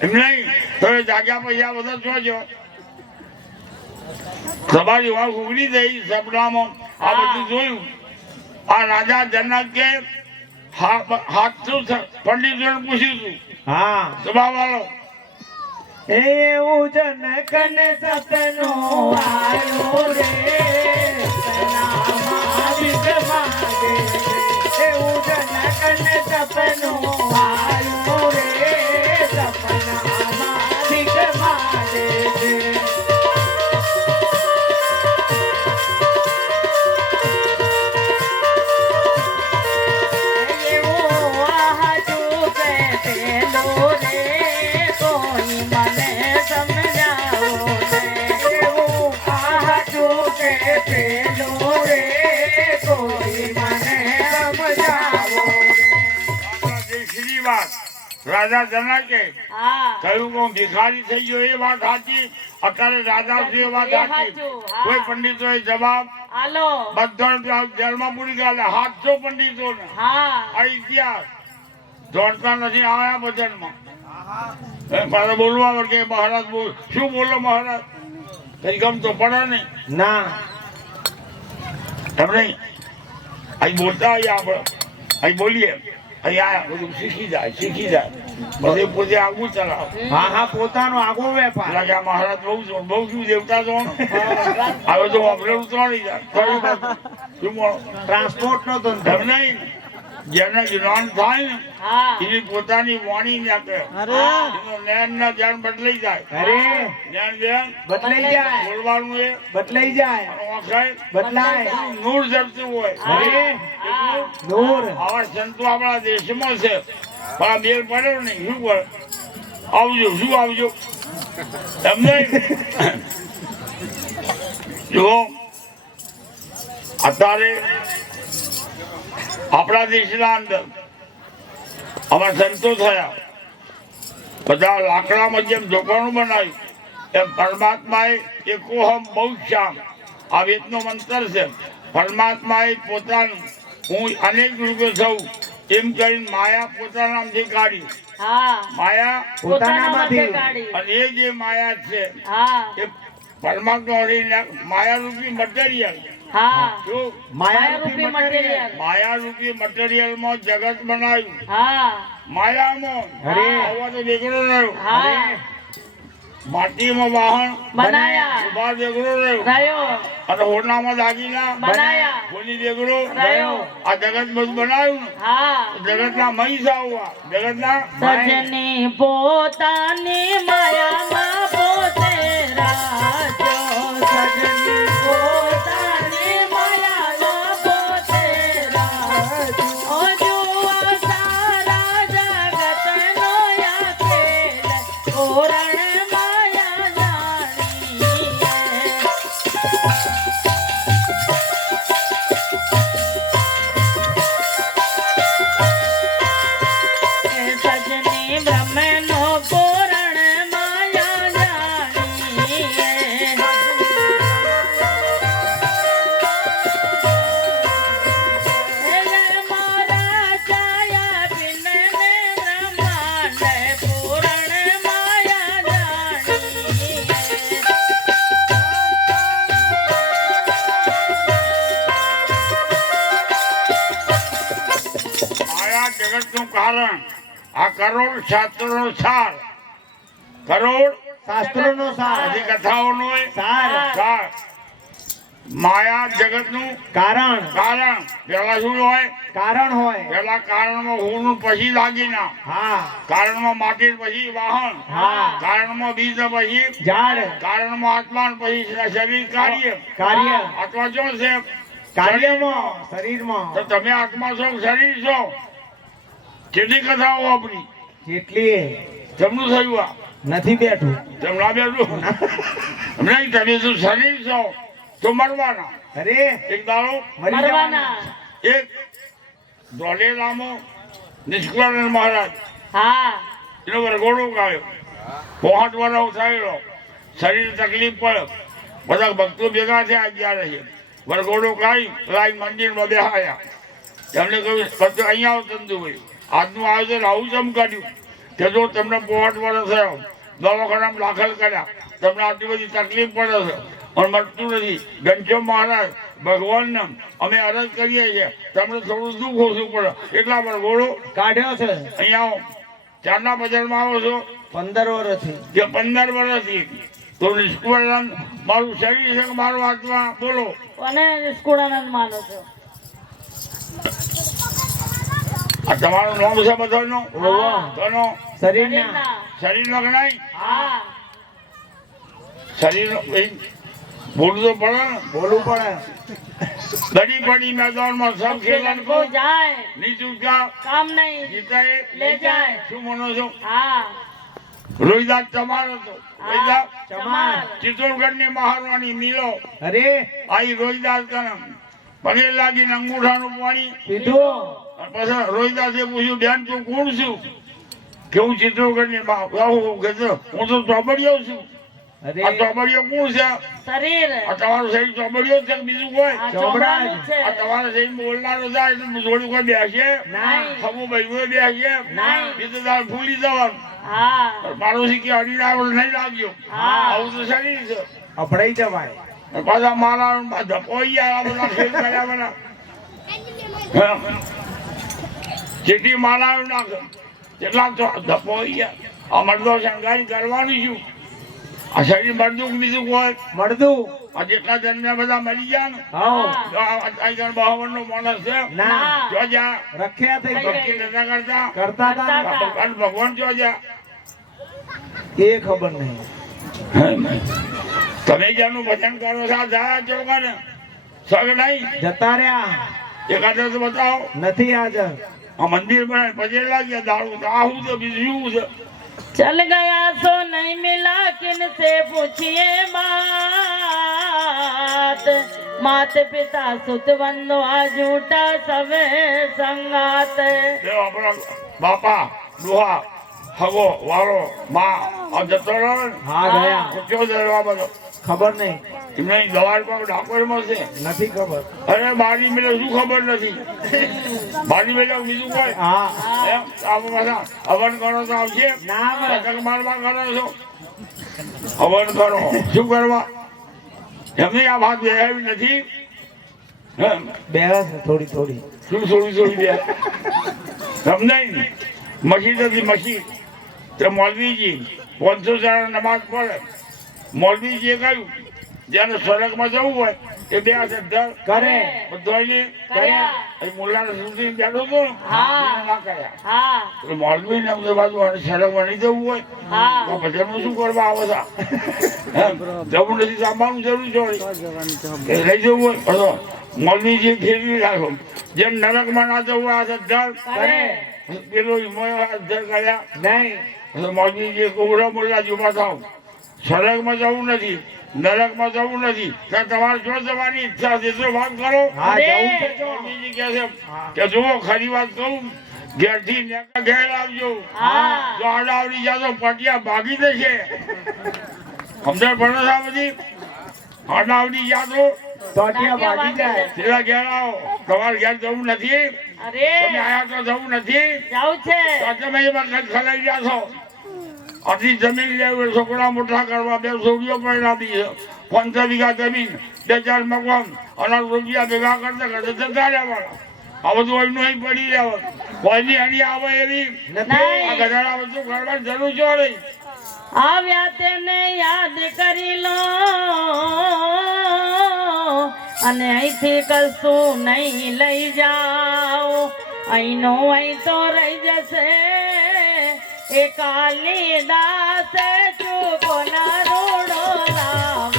એમ નહીં તમે જાગ્યા પૈસા બધા જોજો તમારી વાત ઉગડી થઈ સપનામાં આ બધું જોયું આ રાજા જનકે હાથું પંડિતોને પૂછ્યું હતું હા સભા વાળો એવું જનકન સપનું આયો રે સનામાં ભીખ માંગે એવું જનકન સપનું આયો રે સપનામાં ભીખ માંગે એવું આહજુ પેલો રે કોઈ મને સમજાવો ને એવું આહજુ કે પેલો રે કોઈ મને સમજાવો આપણા દેશની વાત રાજા જનકે હા કહ્યું કે હું ભિખારી થઈ ગયો એ વાત સાચી અત્યારે રાજા છે એ વાત એ સાચી સાચું, હા. કોઈ પંડિતોએ જવાબ હાલો બધા જેલમાં પૂરી ગયા 700 પંડિતો હા આવી ગયા દોડતા નથી આવ્યા ભજનમાં પાછા બોલવા વળગે મહારાજ બોલ શું બોલો મહારાજ કઈ ગમતો પડે નહીં ના એમ નહીં અહીં બોલતા અહીં આપણે અહીં બોલીએ અહીં આયા બધું શીખી જાય બધે પોતે આગું ચલાવે હા હા પોતાનો આગો વેપાર એટલે કે આ મહારાજ બહુ શું દેવતા છો હવે તો આપણે ઉતરાણી જાય શું બોલો ટ્રાન્સપોર્ટ નો ધંધો એમ નહીં જેને જ્ઞાન થાય ને હા એની પોતાની વાણી નાખે એનો જ્ઞાન ના ધ્યાન બદલાઈ જાય અરે જ્ઞાન ધ્યાન બદલાઈ જાય બોલવાનું એ બદલાઈ જાય આંખાય બદલાય નૂર જડતું હોય અરે હા નૂર આવા સંતો આપણા દેશમાં છે પણ આ મેળ પડ્યો નહીં શું કરે આવજો શું આવજો એમ નહીં જુઓ અત્યારે આપણા દેશના અંદર આવા સંતો થયા બધા લાકડામાં જેમ ઢોકણું બનાવ્યું એમ પરમાત્માએ એકોહમ બહુ શ્યામ આ વેદનો મંત્ર છે પરમાત્માએ પોતાનું હું અનેક રૂપે થઉં એમ કરીને માયા પોતાનામાંથી કાઢી હા માયા પોતાનામાંથી કાઢી અને એ જે માયા છે હા એ પરમાત્મા માયા રૂપી મટીરિયલ હા શું માયારૂપી માયારૂપી મટીરિયલ માયા રૂપી મટીરિયલમાં જગત બનાવ્યું હા માયામાં અરે. આવા તો બેગડો રહ્યો હા માટીમાં વાહન બનાયા ઉભા બેગડો રહ્યો રહ્યો અને હોનામાં દાગીના બનાયા હોની બેગડો રહ્યો આ જગત બધું બનાવ્યું ને હા જગતના મહીસ આવવા જગતના સજની પોતાની માયામાં પોતે રાજો સજની પોતાની માયામાં પોતે રાજો ઓ જુઓ સારા જગતનો યાકેલ ઓરણ માયા જાણીએ સજની બ્રહ્મનો પૂરણ માયા જાણીએ મારા છાયા પિંડને બ્રહ્માંડ પૂરણ માયા જાણીએ માયા જગતનું કારણ આ કરોડ શાસ્ત્રનો સાર કરોડ શાસ્ત્રોનો સાર બધી કથાઓનો સાર સાર. માયા જગતનું કારણ કારણ પેલા શું હોય? કારણ હોય પેલા કારણમાં હોનું, પછી દાગીના, હા કારણમાં માટી, પછી વાહન, હા કારણમાં બીજ, પછી ઝાડ કારણમાં આત્મા, પછી શરીર કાર્ય. કાર્ય આત્મા શું છે? કાર્યમાં શરીરમાં તો તમે આત્મા છો, શરીર છો. કેટલી કથાઓ આપણી, જેટલી જમનું થયું આ નથી બેઠું જમણા બેઠું નહીં. તમે શું શરીર છો તો મરવાના. અરે એક દાડો મરી મરવાના. એક ધોલેરામાં નિષ્કુળાનંદ મહારાજ હા એનો વરઘોડો કાઢ્યો. 65 વર્ષ થયેલો, શરીર તકલીફ પડે, બધા ભક્તો ભેગા થયા. 11 છે વરઘોડો કાઢી લાઈ મંદિરમાં બેહાયા. એમને કહ્યું ભક્તો અહીંયા આવો ચંદુભાઈ, આજનું આયોજન આવું જમ કાઢ્યું કે જો તમને 65 વર્ષ થયો, દવાખાનામાં દાખલ કર્યા, તમને આટલી બધી તકલીફ પડે છે પણ મળતું નથી. ઘનશ્યામ મહારાજ ભગવાનને અમે અરજ કરીએ છીએ, તમને થોડું દુઃખ ઓછું પડે એટલા વરઘોડો કાઢ્યો છે અહીંયા આવો. ચારના બજારમાં આવો છો 15 વર્ષથી કે 15 વર્ષથી. તો નિષ્કુળાનંદ મારું શરીર છે કે મારું આત્મા? બોલો. અને નિષ્કુળાનંદ માનો છો? આ તમારું નામ છે બધાનો? હા. કોનો? શરીરના શરીરનો કે નહીં? હા શરીરનો બોલવું તો પડે ને. બોલવું પડે બડી બડી મેદાનમાં સબ ખેલન કો को जाए નીચું ક્યાં काम नहीं જીતાએ ले जाए. શું માનો છો? हाँ રોહિદાસ ચમાર હતો. રોહિદાસ ચમાર ચિત્તોડગઢની મહારાણી મિલો અરે આઈ રોહિદાસ કને પગે લાગીને અંગૂઠાનું પાણી પીધું અને પછી રોહિદાસે પૂછ્યું બેન તું કોણ છું? કે હું ચિત્તોડગઢની કે હું તો ચોબડિયો છું. અરે આ ચોબડિયો કોણ છે? शरीर આ તમારું શરીર ચોબડિયો જ છે કે બીજું કોઈ? हाँ, ચોપड़ा चौबड़ा नु छे. આ તમારા શરીર બોલનારો જાય એટલે થોડું કોઈ બેસે ના ખબું ભાઈ બેસે નહીં. બીજું તાર ભૂલી જવાનું. हाँ પાડોશી કે હરીને આપણે નહીં લાગ્યો. હા. આવું તો શરીર છે. અપડાઈ જવાય અને પાછા મારા ધપોઈ ગયા આ બધા ખેલ કર્યા બધા. હા. જેટલી મારા નાખે એટલા તો ધપોઈ ગયા. આ મરદો શંકારી કરવાની છું. આ શરીર મરદું બીજું કોઈ? મળદું આ જેટલા જન્મ્યા બધા મરી ગયા ને. હા 52 નો માણસ છે. ના જો જા રખ્યા થઈ ગયા ભક્તિ નતા કરતા. કરતા હતા ને. અને ભગવાન જો જા એ ખબર નહીં તમે જેનું ભજન કરો છો આ જા છો ને સગ નહીં. જતા રહ્યા એકાદો તો બતાવો. નથી હાજર આ મંદિર બનાવે પછી લાગ્યા દારૂ તો આવું તો બીજું શું છે? चल गया सो नहीं मिला किनसे पूछिए मात मात पिता सुत बंधु आ झूठा सवे संगात દેવ આપણા બાપા ડોહા હગો વાળો માં આ જતો રહ્યો ને હા ગયા પૂછ્યો દેવા બધો ખબર નહીં એમને દવાઈ પર ડાકોરમાં છે. નથી ખબર અરે બારી મેલે શું ખબર નથી. બારી મેલે બીજું કોઈ? હા એમ આવું બધા હવન કરો તો આવશે. ના આવે. પતંગ મારવા કરો છો હવન કરો શું કરવા? એમની આ વાત બેહાવી નથી. એમ બેહસ થોડી થોડી શું થોડી બે સમજાય ને. મસ્જિદ હતી મસ્જિદ તે મોલવીજી 500 જણા નમાઝ પડે. મોલવીજીએ કહ્યું જેને સ્વર્ગમાં જવું હોય એ બે શ્રદ્ધા કરે બધાને કર્યા. મુલ્લાને સુધી બેઠો હતો ને હા. એને ના કર્યા. हाँ એટલે મોલવી ને અમને બાજુ સ્વર્ગમાં નહીં જવું હોય हाँ તો ભજનનું શું કરવા આવે છે? એમ જવું નથી તો આવવાનું જરૂર છે વળી. એ લઈ જવું હોય તો મોલવીજી ફેરવી રાખો. જેમ નરકમાં ના જવું આ શ્રદ્ધા करे પેલો અધ્ધર કર્યા. નહીં એટલે મોલવીજી કોવડા મુલ્લાજી ઉભા થાવ. સ્વર્ગમાં જવું નથી, નરકમાં જવું નથી, તો તમારે જો જવાની ઈચ્છા છે તો વાત કરો. હા જવું છે જો મોલવીજી કહે છે કે જુઓ ખરી વાત કહું ઘેરથી નેકા ઘેર આવજો. हाँ જો આડાવડી જાતો પટિયા ભાગી દેશે. સમજણ પડે છે આ બધી? આડાવડી જાતો ટોટિયા ભાગી જાય પેલા ઘેર આવો. તમારે ઘેર જવું નથી, अरे તમે આયા તો જવું નથી. जाऊ छे તો તમે એ વખત ખલાઈ ગયા છો. આટલી જમીન લેવી, છોકરા મોટા કરવા, 2 છોકરીઓ પણ આપી છે, 15 વીઘા જમીન, 2-4 મકાન, અને રૂપિયા ભેગા કરતા કરતા જતા રહેવાના. આ બધું એમનું અહીં પડી રહેવાનું. કોઈની અણી આવે એવી નથી આ ગધાડા બધું કરવા જરૂર છે નહીં. આવ્યા તેને યાદ કરી લો અને અહીંથી કશું નહીં લઈ જાઓ અહીંનો અહીં તો રહી જશે એ કાલિદાસે ચૂકો ના રોડો રામ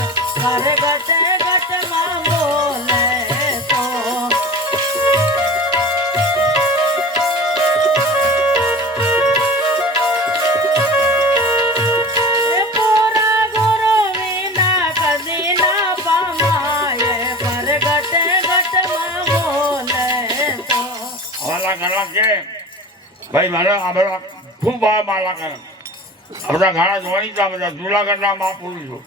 ઘટ ઘટમાં બોલે તો પૂરા ગુરુ વિના કદી ના પમાય પર ઘટ ઘટમાં બોલે તો વાલા ઘણા કે ભાઈ મારે આ બધા ખૂબ માલા કરે આ બધા ઘણા જોઈતા બધા જુનાગઢના મહાપુરુષો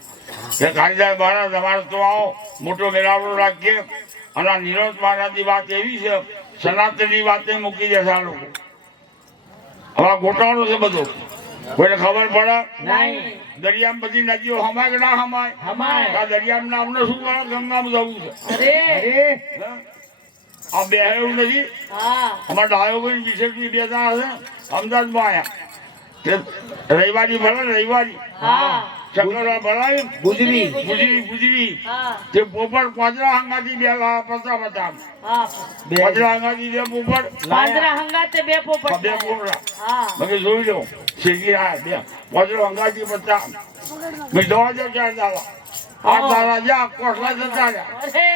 કે કાલિદાસ મહારાજ તમારે તો આવો મોટો મેળાવડો રાખીએ અને આ નિરોધ મહારાજની વાત એવી છે સનાતનની વાતે મૂકી દેશે આ લોકો હવે આ ગોટાળો છે બધો કોઈને ખબર પડે નહીં દરિયામાં બધી નદીઓ હમાય કે ના હમાય હમાય આ દરિયામાં નામને શું કરે ગંગામાં જવું છે અરે અરે હે? આ બે એવું નથી હા અમારા ડાયોગોની વિશેષની બે જણા છે અમદાવાદમાં આવ્યા તે રવિવારી ભલે રવિવારી હા ચક્કરવા ભરાય ગુજરી ગુજરી હા તે પોપટ પાંજરા હંગાથી બે પતા પતા હા બે પાંજરા હંગાથી બે પોપટ પાંજરા હંગાતે બે પોપટ બે લાયા. પોપડા હા મેં જોઈ લો શેકી રહ્યા બે પાંજરો હંગાથી પતા મેં જોવા જો ક્યાં દાવા આ તારા જા કોસલા જતા રહ્યા અરે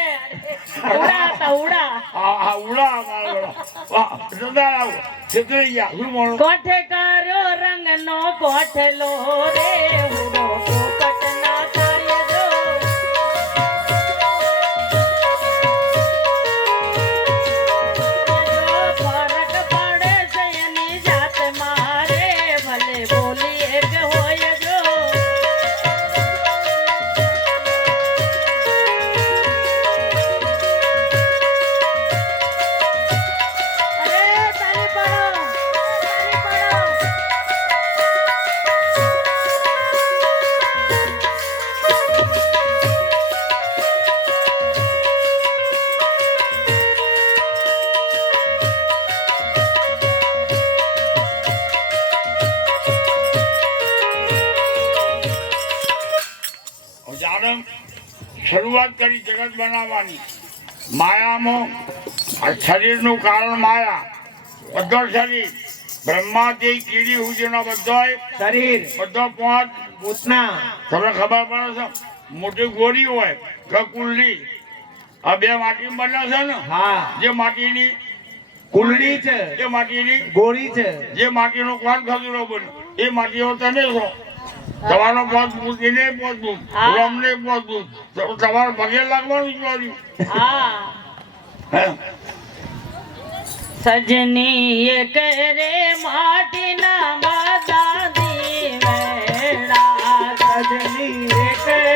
ઉડા હતા ઉડા આ ઉડા મારા વાહ જતા આવો છેતરી ગયા શું માનો કોઠે કર્યો રંગનો કોઠલો રે ઉડો પોપટ ના થાય જો જો ફરક પડે છે એની જાત મારે ભલે બોલી એક હોય જો અરે તારી પડો તારી પડો જાણે શરૂઆત કરી જગત બનાવવાની માયામાં આ શરીરનું કારણ માયા બધો શરીર બ્રહ્માથી કીડી સુધીનો બધોય શરીર બધો પહોંચ પૂતના તમને ખબર પડે છે મોટી ગોરી હોય કે કુલડી આ બે માટી બને છે ને હા જે માટીની કુલડી છે એ માટીની ગોળી છે જે માટીનો કોણ ખજૂરો બન્યો એ માટીઓ તને છો તમારો પોત ભૂત એને પોત ભૂત હા. રોમને પોત ભૂત તમારે પગે લાગવાનું જ વાળ્યું હા હે સજની એ કરે માટીના બધા દીવેડા સજની એ કરે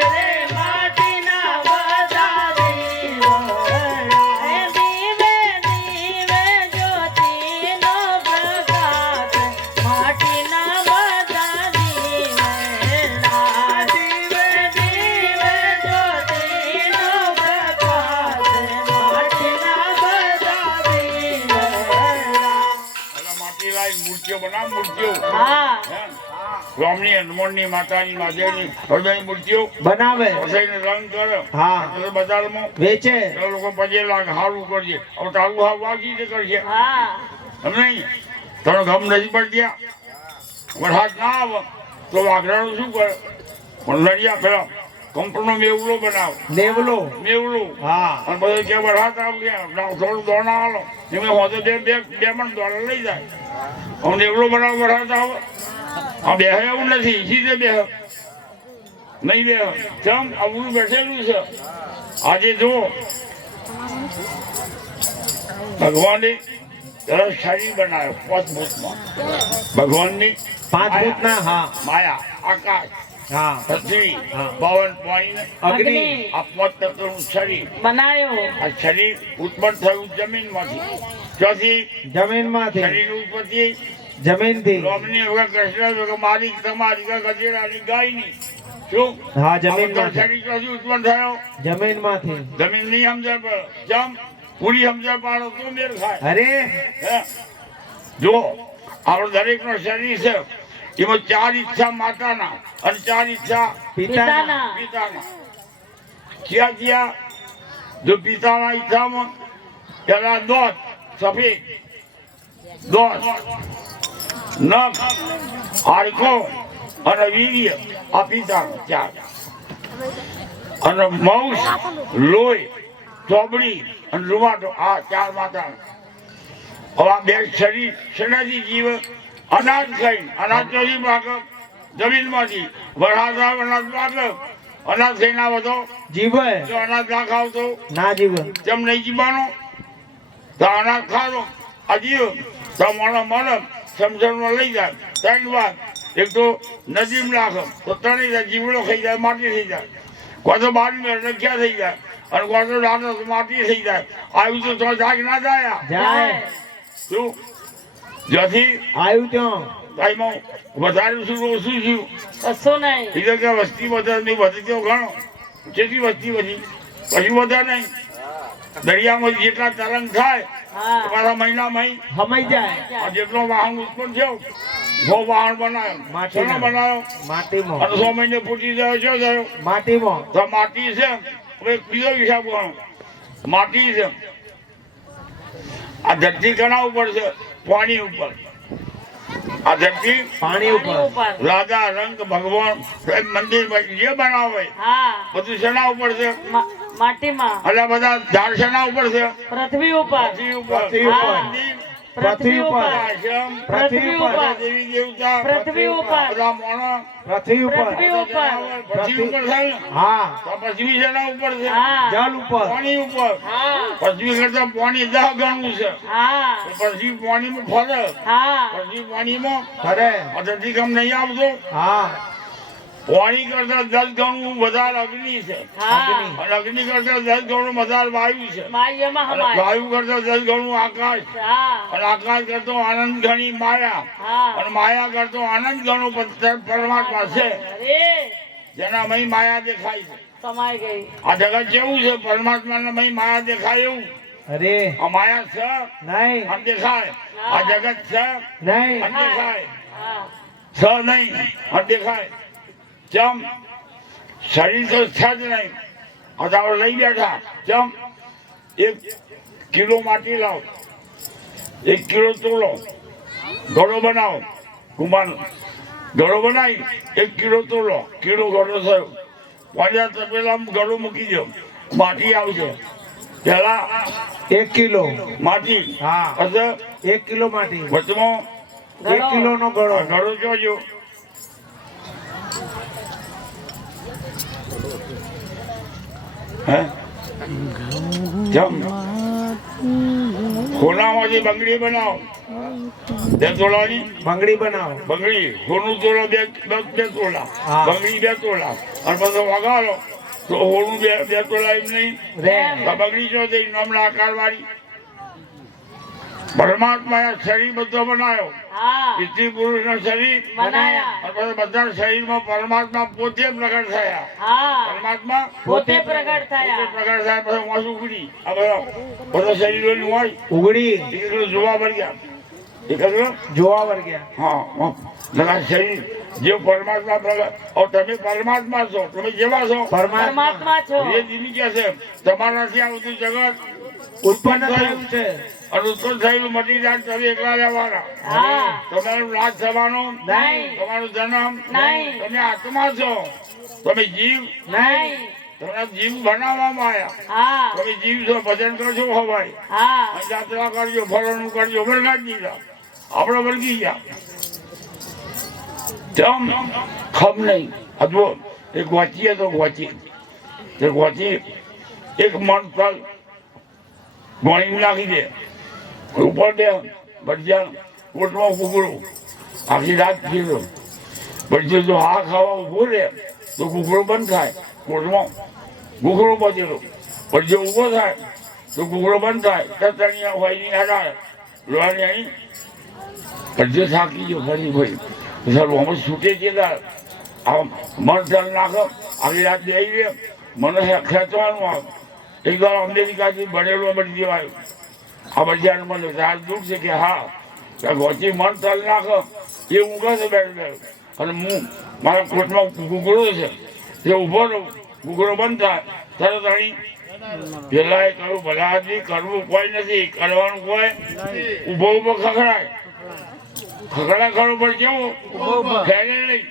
માટીના બધા દીવેડા એ દીવે દીવે જ્યોતિનો પ્રકાશ માટીના બધા દીવેડા દીવે દીવે જ્યોતિનો પ્રકાશ માટીના બધા દીવેડા એટલે માટી લાવી મૂર્તિઓ બનાવ મૂર્તિઓ હા રોમની હનુમાનની માતાની મહાદેવની હૃદય મૂર્તિઓ બનાવે રસોઈને રંગ કરે હા એટલે બજારમાં વેચે એ લોકો પગે લાગે સારું કરજે હવે તારું હાવ વાગી તે કરશે હા એમ નહીં તને ગમ નથી પડતી વરસાદ ના આવે તો વાઘરાનું શું કરે પણ લડિયા પેલા કંપનો મેવડો બનાવો નેવલો મેવડો હા અને બધું કે વરસાદ આવ્યા થોડું દોણા આલો એમને હોતો બે પણ દોડા લઈ જાય અમને એવડો બનાવ વરસાદ આવે આ બે એવું નથી સીધે બે નહીં બે કેમ અવળું બેઠેલું છે આજે જો ભગવાને શરીર બનાવ્યો પોતભૂતમાં ભગવાનની પાંચ ભૂતના હા માયા આકાશ હા પૃથ્વી હા. પવન પાણી અગ્નિ આ પોત તત્વનું શરીર બનાયો આ શરીર ઉત્પન્ન થયું જમીનમાંથી ચોથી જમીનમાંથી શરીર ઉત્પત્તિ જમીનથી રોમની વગર કૃષ્ણ વગર મારી તમારી વગર ગજેરાની ગાયની શું હા આ બધો જમીનમાંથી શરીર ક્યાંથી ઉત્પન્ન થયો જમીનમાંથી જમીન ની સમજણ પડે જમ પૂરી સમજણ પાડો તો મેળ ખાય અરે હે? જો આપણું દરેક નું શરીર છે એમાં 4 ઈચ્છા માતાના અને 4 ઈચ્છા પિતાના પિતાના. ક્યાં જો પિતાના ઈચ્છામાં પેલા દોત સફેદ દોત નખ હાડકો અને વીર્ય આ પિતાનો 4 અને મૌસ લોહી ચોબડી અને રૂવાટો આ 4 માતાનો. હવે આ બે શરીર શેનાથી જીવ? અનાજ ખાઈ અનાજ ચોરી પાક જમીનમાંથી વરસાદ અનાજ પાક અનાજ ખાઈને આવો તો જીવે જો અનાજ ના ખાવ તો ના જીવે જેમ નહીં જીવવાનો તો અનાજ ખાધો આ જીવ તો મળે સમજણમાં લઈ જાય 3 વાર. એક તો નદીમાં નાખો તો તણી જાય જીવડો ખાઈ જાય માટી થઈ જાય, કોઈ તો બારી રખ્યા થઈ જાય અને કોઈ તો દાંતો માટી થઈ જાય. આવ્યું તો જાગ ના જાય જાય શું જ્યાંથી આવ્યું ત્યાં ટાઈમમાં વધારે શું ઓછું થયું કશું નહીં. એટલે કે વસ્તી વધારે નહીં વધી તો ઘણો જેટલી વસ્તી વધી કશું વધારે નહીં. દરિયામાં જેટલા તરંગ થાય હા તમારા મહિનામાં હમાઈ જાય જેટલો વાહન ઉત્પન્ન થયો 100 વાહન બનાવ્યો માટીના. શેનો બનાવ્યો માટીમાં અને 100 મહિને ફૂટી ગયો શું થયો? માટીમાં તો માટી છે. હવે બીજો હિસાબ ગણો માટી છે. આ ધરતી કણા ઉપર છે? પાણી ઉપર. આ ધરતી પાણી ઉપર પાણી ઉપર. રાજા રંગ ભગવાન મંદિર જે બનાવે હા બધું શેના ઉપર છે? માટીમાં. એટલે બધા ઝાડ શેના ઉપર છે? પૃથ્વી ઉપર. પૃથ્વી ઉપર. પૃથ્વી ઉપર. મંદિર, પૃથ્વી ઉપર. આશ્રમ, પૃથ્વી ઉપર બધા દેવી દેવતા, પૃથ્વી ઉપર. બધા મોણો, પૃથ્વી ઉપર પૃથ્વી ઉપર. પૃથ્વી ઉપર થાય ને? હા તો પૃથ્વી શેના ઉપર છે? હા જલ ઉપર પાણી ઉપર. હા પૃથ્વી કરતા પાણી 10 ગણું છે. હા પૃથ્વી પાણીમાં ફરે. હા પૃથ્વી પાણીમાં ખરે આ ધરતીકંપ નહીં આવતો. હા પાણી કરતા 10 ગણું વધારે અગ્નિ છે હા અને અગ્નિ કરતા 10 ગણું વધારે વાયુ છે માયામાં અને હમાય. વાયુ કરતા 10 ગણું આકાશ હા અને આકાશ કરતો આનંદ ગણી માયા હા અને માયા કરતો આનંદ ગણું પરમાત્મા છે અરે જેના મહી માયા દેખાય છે. કમાઈ ગઈ. આ જગત જેવું છે પરમાત્માના મહી માયા દેખાય એવું. અરે આ માયા છે નહીં અને દેખાય. આ જગત છે નહીં અને દેખાય. હા છે નહીં અને દેખાય. ચમ શરીર તો છે જ નહીં. હવે આપણે લઈ બેઠા ચમ 1 કિલો માટી લાવ, 1 કિલો તોલો, ઘડો બનાવો કુંભાર ઘડો બનાવી 1 કિલો તોલો, કિલો ઘડો થયો. 50 તપેલામાં ઘડો મૂકી દો, માટી આવશે. પેલા 1 કિલો માટી હા પછી 1 કિલો માટી વચમાં 1 કિલો નો ગળો ઘડો જોજો. હે જમ સોનામાંથી બંગડી બનાવો 2 તોલાની બંગડી બનાવો બંગડી. સોનું તોલો 2 તોલા, હા. બંગડી 2 તોલા અને પછી વગાડો તો સોનું 2 તોલા એમ નહીં. રે તો બંગડી જો થઈ નામના આકાર વાળી. પરમાત્માએ શરીર બધો બનાવ્યો. હા સ્ત્રી પુરુષના શરીર બનાયા. અને પછી બધા શરીરમાં પરમાત્મા પોતે પ્રગટ થયા. હા પરમાત્મા પોતે પ્રગટ પોતે થયા. પ્રગટ થયા પછી વાસ ઉગડી. આ બધા શરીરોની હોય ઉગડી એકલું જોવા મળી ગયા. એકલું જોવા વર્ગ્યા હા લગા શરીર જે પરમાત્મા પ્રગટ. હવે તમે પરમાત્મા છો, તમે જેવા છો પરમાત્મા છો. એ દીદી કે છે તમારાથી આ બધું જગત ઉત્પન્ન થયું છે અને ઉત્પન્ન થયેલું મટી જાય. તમે એકલા રહેવાના. હા તમારું નાશ થવાનું નહીં તમારો જન્મ નહીં. તમે આત્મા છો, તમે જીવ નહીં. તમને જીવ બનાવવામાં આવ્યા. હા તમે જીવ છો, ભજન કરશો હવાય હા અને જાત્રા કરજો, ફળોનું કરજો, વળગાડી દીધા. આપણે વળગી ગયા. જમ ખમ નહીં. અદભો એક વાંચીએ તો વાંચી એક મન તલ ગોણી નાખી દે ઉપર દે ભરજા કોટમાં કુકડું આખી રાત પીધો. પછી જો આ ખાવા ઉભો રહે તો કુકડો બંધ થાય. કોટમાં કુકડો બચેલો. પછી જો ઊભો થાય તો કુકડો બંધ થાય. તતણિયા હોયની હાડા લોહાની અહીં પછી થાકી ગયો ફરી ભાઈ સર અમે છૂટે છે આમ મન ચાલ નાખો આખી રાત બેસી રહે. મને ખેંચવાનું આવે. એક વાર અમેરિકાથી બનેલો બની દેવાયું. આ બજાર મને રાત દુઃખ છે કે હા ગોચી મન ચાલ નાખો એ ઊંઘે છે બેઠો અને હું મારા કોટમાં ઘૂઘરો છે એ ઊભો રહું, ઘૂઘરો બંધ થાય તરત અહીં પેલા એ કહ્યું ભલાજી કરવું કોઈ નથી, કરવાનું કોઈ ઊભો ઊભો ખખડાય ખરો પણ કેવું ફેરે નહીં.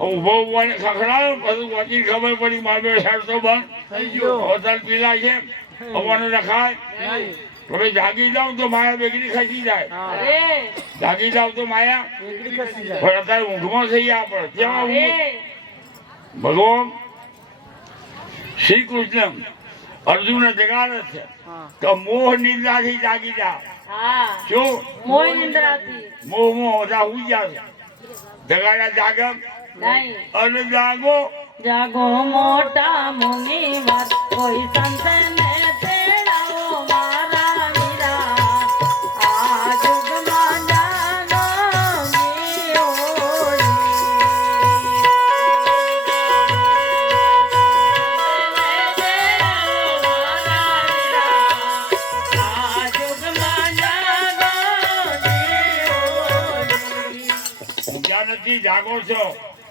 ઊભો ઊભો ને ખખડાયો પછી પછી ખબર પડી મારો હેડ તો બંધ હોટલ પીલા છે હવાનું રખાય. હવે જાગી જાવ તો માયા બેગડી ખસી જાય, અરે જાગી જાવ તો માયા પણ અત્યારે ઊંઘમાં થઈ આપણે કેવા ઊંઘ. ભગવાન શ્રી કૃષ્ણ અર્જુન જગાડે છે તો મોહ નિંદ્રાથી જાગી જાવ. હા શું મોહ નિંદ્રાથી મોહ બધા હુઈ જાવ જગાડ્યા જાગે નહીં. અને જાગો જાગો મોટા મુનિવાર કોઈ સંતને તેડાવો મારા વીરા. આ યુગમાં જાગો મિયોરી. આ યુગમાં જાગો મિયોરી. ઊંઘ્યા નથી જાગો છો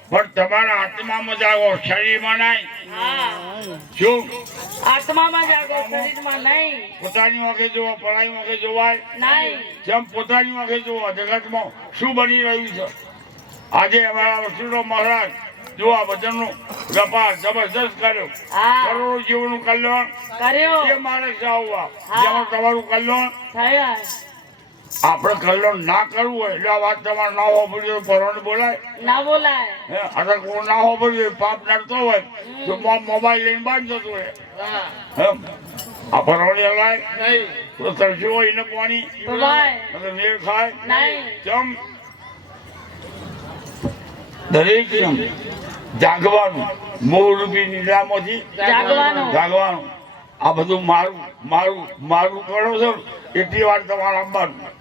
પણ તમારા આત્મામાં જાગો, શરીરમાં નહીં. હા શું આત્મામાં જાગો, શરીરમાં નહીં. પોતાની આંખે જોવા પરાઈ આંખે જોવાય નહીં. જેમ પોતાની આંખે જોવા જગતમાં શું બની રહ્યું છે. આજે અમારા વસુલો મહારાજ જો આ ભજનનો વેપાર જબરદસ્ત કર્યો, હા કરોડો જીવોનું કલ્યાણ કર્યો એ મારે ચાહવા જેમાં તમારું કલ્યાણ. થયા. આપણે કલ્યાણ ના કરવું હોય એટલે આ વાત તમારે ના હોવું પરવાને બોલાય. ના બોલાય. અગર કોઈ ના હોવું પાપ નડતો હોય તો મોબાઈલ લઈને બહાર જતો હોય. આ પરવાને હલાય તો તરસ્યું હોય એને પાણી બોલાય અને મેળ ખાય નહીં. કેમ દરેક જાગવાનું મોહરૂપી નિદ્રામાંથી જાગવાનું. જાગવાનું. આ બધું મારું મારું મારું કરો છો એટલી વાર તમારે આપવાનું.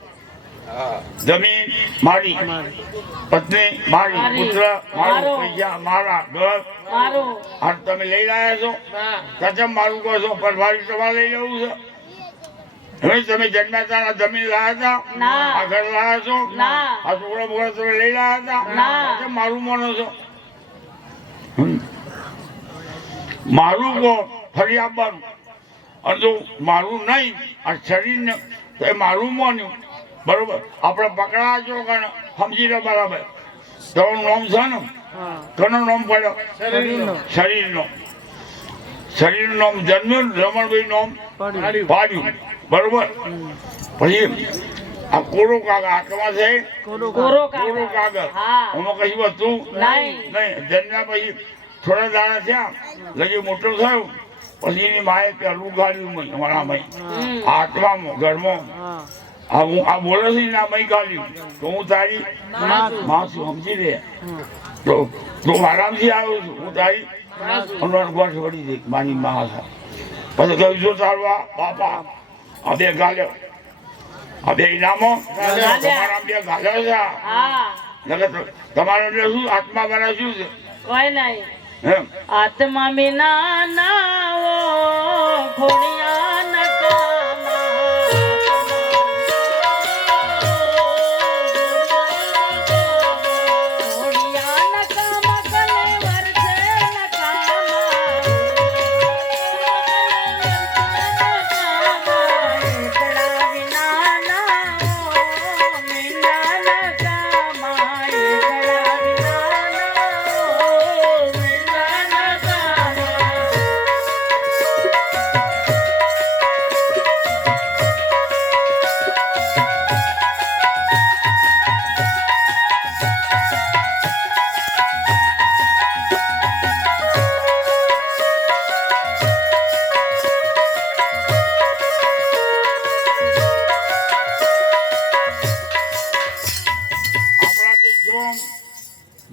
જમીન મારી, પત્ની મારી, મારી, પુત્ર મારું, મારો. પૈસા મારા, ઘર મારું. આ તમે લઈ રહ્યા છો. કચમ મારું કહો છો પણ મારી તમારે લઈ લેવું છે. હવે તમે જન્મ્યા હતા જમીન લાયા હતા, ના. આ ઘર લાયા છો, ના. આ છોકરા બોકરા તમે લઈ લાયા હતા. ના. કેમ મારું માનો છો? મારું કહો ફરી આપવાનું. અને જો મારું નહીં આ શરીરને તો એ મારું માન્યું બરોબર. આપણે પકડા છો કારણ સમજી લો બરાબર. તમારું નામ છે ને કોનો નામ પડ્યો? શરીરનો. શરીરનું નામ જન્મ્યું, રમણભાઈ નામ પાડ્યું બરોબર. પછી આ કોરો કાગળ આત્મા છે, કોરો કોરો કાગળ. કાગળ હા આમાં કશું હતું નહીં. નહીં. જન્મ્યા પછી થોડા દાડા થયા લગી મોટો થયો પછી એની માએ પેલું ગાળ્યું મને મારા મય હમ. આત્મામાં ઘરમાં. આ હું આ બોલે છે ને આ મય ગાળ્યું તો હું તારી માં છું સમજી લે. તો તું આરામથી આવ્યો છું, હું તારી અનવર ગોઠ વળી દે મારી માં છે. પછી કહ્યું જો તારવા બાપા આ બે ગાલ્યો, આ બે ઇનામો તમારા બે ગાલ્યો છે. હા નકર તમારે એટલે શું આત્મા બના શું છે કોઈ નહીં. એમ. આત્મા વિના નાવો ખોડિયા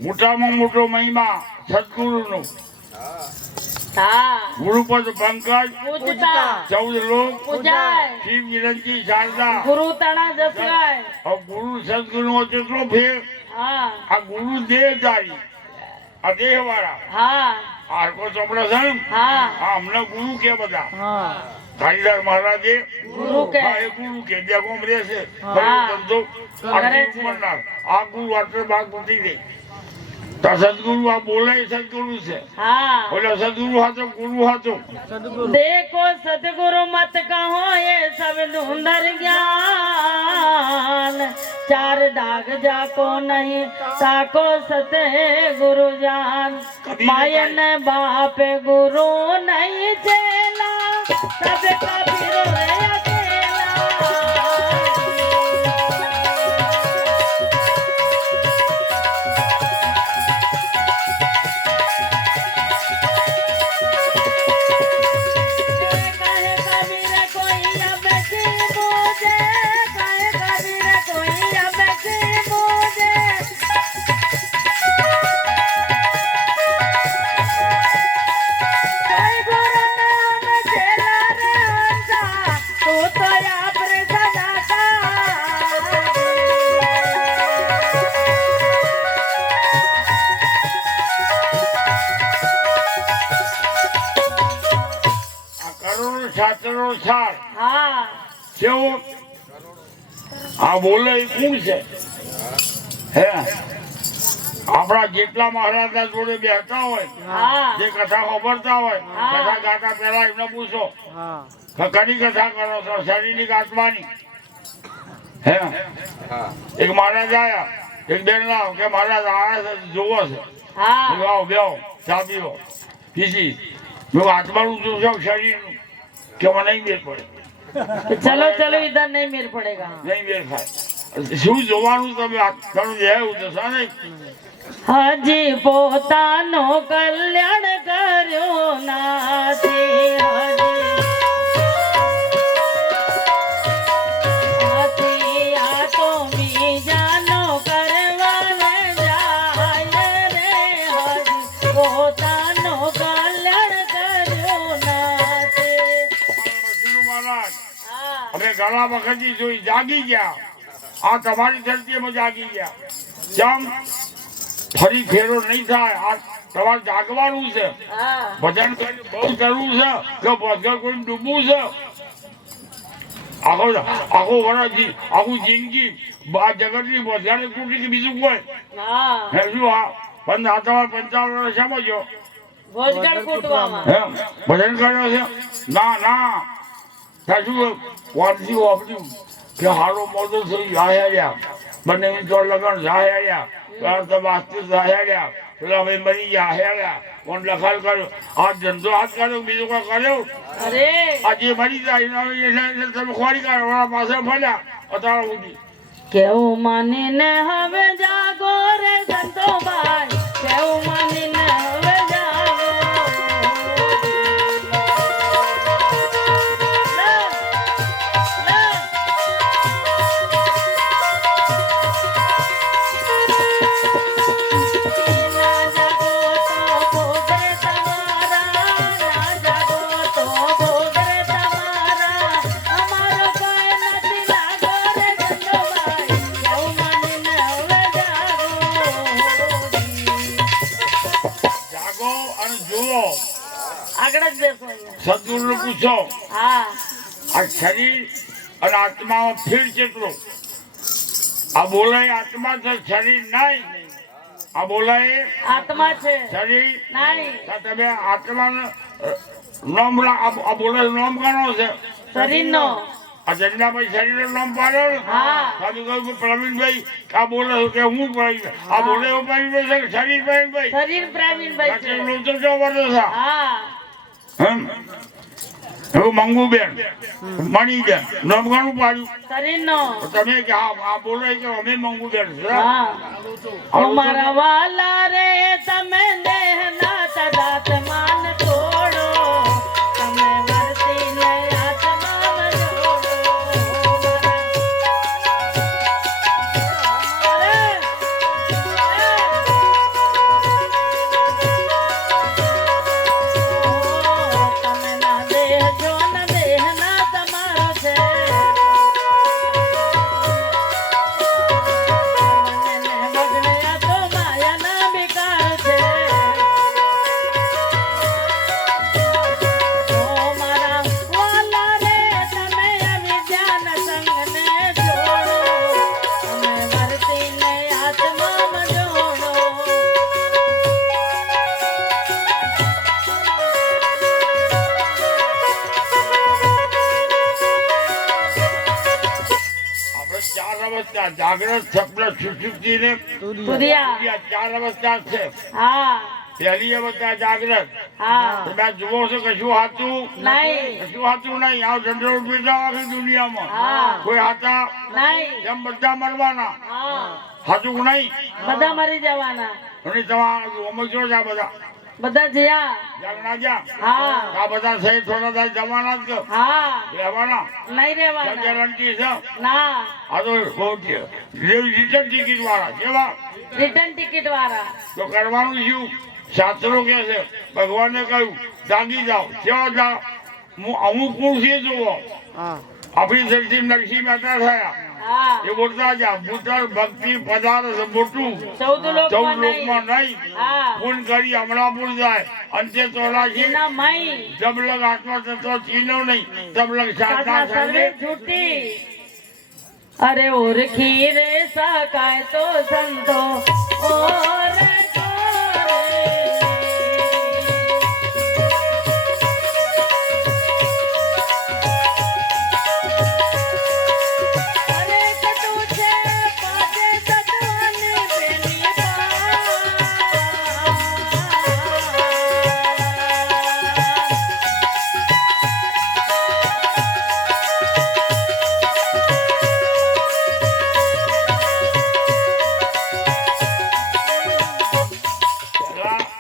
મોટામાં મોટો મહિમા સદગુરુનો. હા ગુરુપદ પંકજ પૂજતા 14 લોક પૂજાય શિવ વિરંતી શારદા. ગુરુ તણા જસવાય. આ ગુરુ સદગુરુ કેટલો ફેર. હા આ ગુરુ દેહધારી, આ દેહ વાળા હા આરકો ચોપડા છે ને હા આ અમને ગુરુ કે બધા. કાળીદાસ મહારાજે ગુરુ કે હા, એ ગુરુ કે બે ગોમ રહેશે હા. ધંધો આટલી કરે છે. ઉંમરના. આ ગુરુ આટલે ભાગ પતી ગઈ તો સદગુરુ આ બોલે એ સદગુરુ છે हाँ ઓલા સદગુરુ હાથો ગુરુ હાથો देखो सतगुरु मत कहो ये सब धुंधर ज्ञान चार दाग जाको नहीं ताको सत गुरु जान मायन बाप गुरु नहीं चेला सब कबीरो रे अकेला काहे कबीर कोई अब से बोझे काहे कबीर कोई अब से बोझे कोई गुरु नाम चेला रे हंसा तू तो आप रे सदाता આ કરોડો શાસ્ત્રો સાર हाँ કેવો આ બોલે એ કોણ છે હે આપણા જેટલા મહારાજના જોડે બેઠા હોય हाँ જે કથા ખબરતા હોય હા. કથા ગાતા પહેલા એમને પૂછો કની કથા કરો છો શરીરની કે આત્માની હે એક મહારાજ આયા એક બેન લાવ કે મહારાજ આયા છે જોવો છે हाँ આવો બેહો ચા પીવો પીસી મેં આત્માનું જોશો શરીરનું કે મને નહીં મેળ પડે चलो चलो इधर नहीं मेल पड़ेगा નહીં મેળ ખાય શું જોવાનું તમે આત્માનું જેવું જશો નહીં હજી પોતાનો કલ્યાણ કર્યો નાથી હજી આ તો બીજાનો કરવાને જાય રે હજી પોતાનો કલ્યાણ કર્યો નાથી રસીનું મહારાજ હા અમે ઘણા વખતથી જોઈ જાગી ગયા આ તમારી ધરતીમાં જાગી ગયા જેમ ફરી ફેરો નહીં થાય આ તમારે જાગવાનું છે હા ભજન કરી બહુ કરવું છે કે ભજન કોઈ ડૂબવું છે આખો વર્ષ આખું જિંદગી આ જગતની ભજન તૂટી કે બીજું કોઈ હા હે શું આ આ તમારે 55 વર્ષ સમજો ભોજગળ કૂટવામાં હે ભજન કર્યો છે ના ના સાચું વાંચી વાપર્યું કે હારો મોટો થઈ જાહેર્યા બંને તો લગન જાહેર્યા તો વાસ્તુ જાહેર્યા પેલા ભાઈ મરી ગયા હેર્યા કોણ લખાણ કર્યો આ ધંધો હાથ કર્યો બીજો કોઈ કર્યો અરે આ જે મરી જાય એટલે તમે ખોરી કાઢો મારા પાસે ફર્યા અત્યારે સુધી કેવું માનીને હવે જાગો રે સંતોભાઈ કેવું માનીને હવે જાગો લે, લે. ના જાગો તો ભોગ રે તમારા, ના જાગો તો ભોગ રે તમારા. અમારો કોઈ નથી લાગો રે સંતોભાઈ, કેવું માનીને હવે જાગો. જાગો અને જુઓ આગળ જ બેસો અહીંયા. સદગુરુને પૂછો હા આ શરીર અને આત્મામાં ફેર કેટલો આ બોલાય આત્મા છે શરીર નહીં આ બોલાય આત્મા છે શરીર નહીં તો તમે આત્માને નામ આ બોલે નામ ગણો છે શરીરનો આ જન્નાભાઈ શરીરનું નામ પાડો ને હા. તમે કહ્યું કે પ્રવીણભાઈ આ બોલે છે કે હું પ્રવીણ આ બોલે એવું પ્રવીણભાઈ છે કે શરીર પ્રવીણભાઈ શરીર પ્રવીણભાઈ છે લોચો જો વર્તો છે હા હમ એવું મંગુબેન મણીબેન નામ ઘણું પાડ્યું શરીરનો તો તમે કે આ બોલે કે અમે મંગુબેન છે હા અમારા વાલા રે તમે દેહના તદાત માન તોડો તમે વર્તીને આત્મામાં જોડો તમે ના દેહ જો ન દેહ ના તમારો છે મને બગડ્યા તો માયાના વિકાર છે અવસ્થા જાગ્રત સ્વપ્ન સુષુપ્તિ ને તુરિયા આ 4 અવસ્થા છે. હા પહેલી અવસ્થા જાગ્રત. હા તમે જુઓ છો કશું હાથું નહીં કશું હાથું નહીં. આ જનરલ બેઠા આખી દુનિયામાં હા કોઈ હાથા નહીં એમ બધા મરવાના. હા હાથું નહીં. બધા મરી જવાના અને તમારા ઓમજો છે આ બધા બધા જ્યાં જાગના જ્યાં હા આ બધા સહી થોડા દાડા જવાના જ કે હા રહેવાના નહીં રહેવાના ગેરંટી છે. ના આ તો બહુ રિટર્ન ટિકિટ વાળા કેવા રિટર્ન ટિકિટ વાળા તો કરવાનું શું? શાસ્ત્રો કે છે ભગવાને કહ્યું જાગી જાઓ. કેવા જાઓ? અમુક પુરુષે જુઓ આપણી દ્રષ્ટિ નરસિંહ મહેતા થયા હા એ બોલતા જા ભૂતળ ભક્તિ પદાર્થ મોટું 14 ચૌદ લોકમાં લોકમાં નહીં નહીં. હા પૂન કરી હમણાં પૂર જાય અંતે 84 એના મય જબલગ આત્મતત્વ ચીનો નહીં તબલગ સાધના સાધના સર્વે સર્વે છૂટી અરે ઓળખી રે શકાય તો સંતો ઓર અરે કટુ છે પાછે સતવાને બેની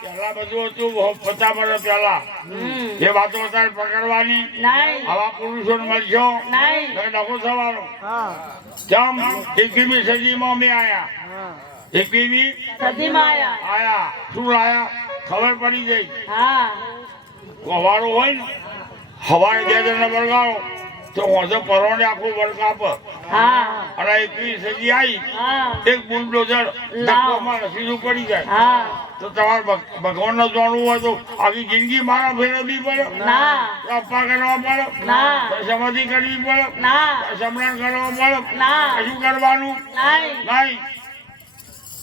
પહેલા બધું હતું બહુ 50 વર્ષ પહેલા એ વાતો અત્યારે પકડવાની. નહીં આવા પુરુષો મળશો નહીં ડખો થવાનો. કેમ 21મી સદીમાં અમે આયા 21મી સદીમાં આયા શું લાયા ખબર પડી ગઈ. હા હવારો હોય ને હવારે 2 જણને વળગાડો તો હોંશે પરોને આખું વળગા પર હા અને 21મી સદી આવી હા એક બુલડોઝર ધક્કોમાં સીધું પડી જાય. હા તો તમારે ભગવાનને જાણવું હોય તો આખી જિંદગી મારા ફેરવવી પડે. ના અપ્પા કરવા પડે. ના સમાધિ કરવી પડે. ના સમરણ કરવા પડે. ના કશું કરવાનું નહીં નહીં.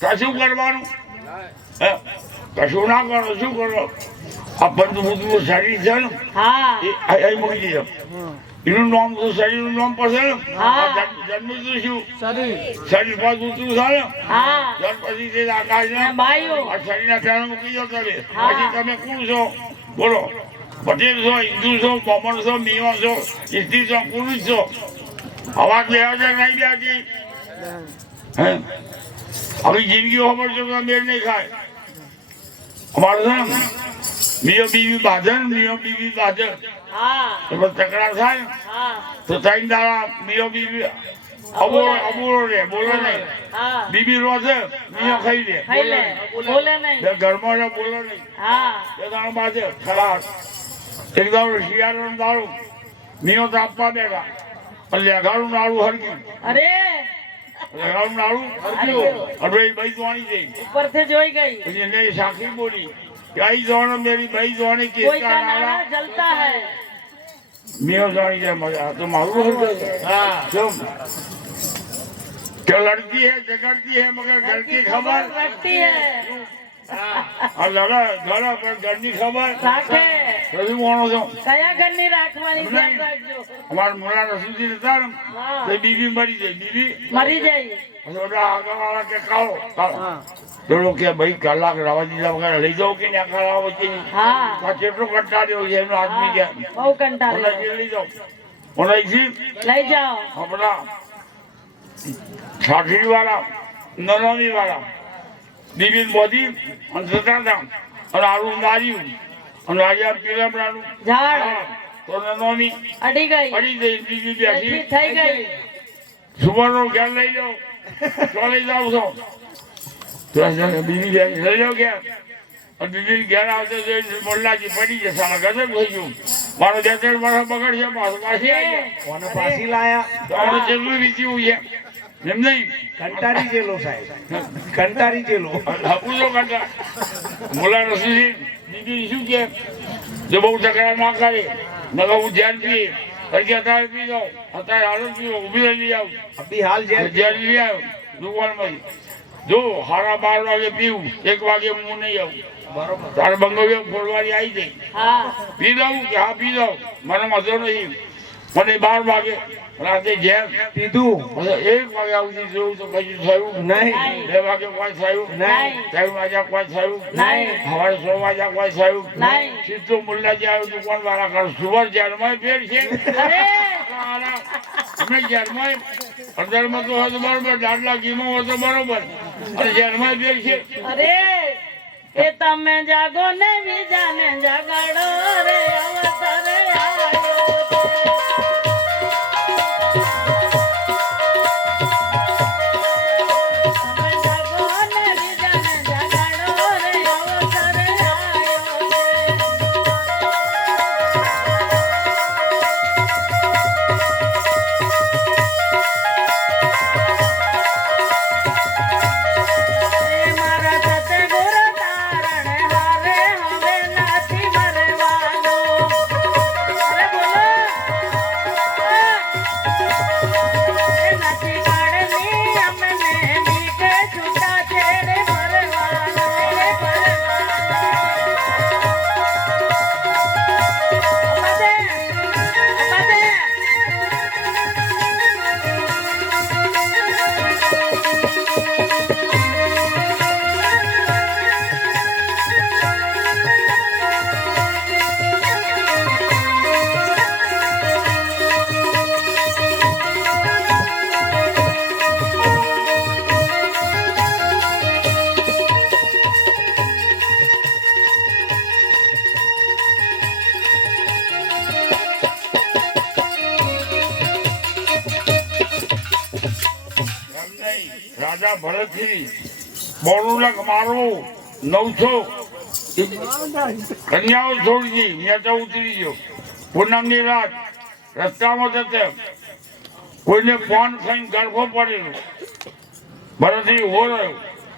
કશું કરવાનું હે? કશું ના કરો શું કરો? આ પંચભૂતનું શરીર છે ને હા એ અહીં મૂકી દીધો. એનું નામ તો શરીરનું નામ પડશે ને. હા. આ જન્મ તો શું શરીર પાછું ઉતરું થાય ને હા ત્યાર પછી તે આકાશ ને બાયું આ શરીરના ટેણા મૂકી દો તમે. હા. પછી તમે કોણ છો બોલો? પટેલ છો, હિન્દુ છો, બ્રાહ્મણ છો, મેવા છો, સ્ત્રી છો, પુરુષ છો? અવાજ લેવા છે નહીં બેસી હે? આવી જિંદગી ખબર છે તો મેળ નહીં ખાય. અમારે છે ને મિયો બીવી બાંધે ને મિયો બીવી બાંધે હા એમાં તકરાર થાય ને હા તો 3 દાડા મિયો બીવી અબૂરો રે બોલે નહીં. હા બીબી રો છે મિયો ખાઈ લે ખાઈ લે બોલે નહીં બે ઘરમાં રે બોલે નહીં. હા બે દાડા બાજે ખરાબ એક દાડો શિયાળાનું દાડું મિયો તો આપવા બેઠા અને લેઘાનું નાડું હરગ્યું. અરે લેઘાનું નાડું હરગ્યું અને ભાઈ બઈ જોવાની જઈ ઉપરથી જોઈ ગઈ પછી એને સાખી બોલી કે આઈ જોવાનો મેરી બઈ જોવાની કે કોઈ કા નાના જલતા હૈ મિયો જોવાની જાય મજા તો મારું હરગ્યું. હા કેમ કે લડકી હે ઝઘડતી હે મગર ઘર की खबर રખતી હૈ આ લડા ઘડા પર ઘરની ખબર રાખે રજુ મોણો છો. કયા ઘરની રાખવાની ધ્યાન રાખજો અમારા મોલા રસુજી હતા ને હા તે બીબી મરી જાય બીબી મરી જાય પછી ઓલા આગળવાળા કે કાળો પેલો કે ભાઈ કલાક રવા દીધા વગર લઈ જાઓ કે ત્યાં કરાવો વચ્ચે હા કેટલો કંટાળ્યો છે એમનો આદમી ગયા બહુ કંટાળે લઈ જાઓ ઓનાથી લઈ જાઓ આપણા સાઠી વાળા નરોમી વાળા બીબીન મોદી અને સતાધામ અને આરું માર્યું અને આજે પીલામડાનું ઝાડ તો નરોમી અડી ગઈ પડી ગઈ બીબી બેઠી બેઠી થઈ ગઈ સુવર્ણનો ઘેર લઈ જાઓ તો લઈ જાઓ છો તો બીબી બેઠી લઈ જાઓ ઘેર અને બીબી ઘેર આવતો મોલ્લાજી પડી જશે સારા ગજબ થઈ ગયું મારો 2-3 વર્ષ બગડશે પાછી આવી કોને પાછી લાયા તો આપણે જેટલું રીચ્યું છે એમ નહીં કંટારી જેલો સાહેબ કંટારી જેલો હપુજો કરતા મોલા રસુજી બીબી શું કે જો બહુ તકરાર ના કરે નકર હું ધ્યાન પીએ પછી અત્યારે પી જાઉં અત્યારે હાલ પીવો ઊભી લઈ આવું અભી હાલ જેલ ધ્યાન લઈ આવ્યો દુકાનમાં જો 12:30 વાગે પીવું 1 વાગે હું નહીં આવું બરોબર તારે બંગોળીઓ ફોડવાની આવી જાય હા પી દઉં કે હા પી દઉં મને મજો નહીં મને 12 વાગે રાતે ઘેર પીધું પછી 1 વાગ્યા સુધી જોયું તો કશું થયું નહીં 2 વાગે કોઈ થયું નહીં 3 વાગ્યા કોઈ થયું નહીં. સવારે 6 વાગ્યા કોઈ થયું નહીં. સીધું મુલ્લાજી આવ્યું દુકાન વાળા કર સુવર જેલમાં ફેર છે અરે અમે જેલમાં અંદરમાં તો હોય તો બરોબર દાદલા ઘીમાં હોય તો બરોબર અને જેલમાં ફેર છે અરે એ તમે જાગો ને બીજાને જાગાડો રે અવસર આવ્યો છે. તમે જાગો ને બીજાને જાગાડો રે અવસર આવ્યો છે. એ મારા સતગુરુ તારણે હારે હવે નથી મરવાનો. અરે બોલો એ નથી કાઢની અમને બીકે છૂટા છેડે મરવાનો રે એમ નહીં. રાજા ભરતસિંહ 92 લાખ મારવું 900 કન્યાઓ છોડજી મેં તો ઉતરી ગયો પૂનમની રાત રસ્તામાં જતે કોઈને ફોન ખાઈને ગળફો પડેલો ભરતસિંહ ઉભો રહ્યો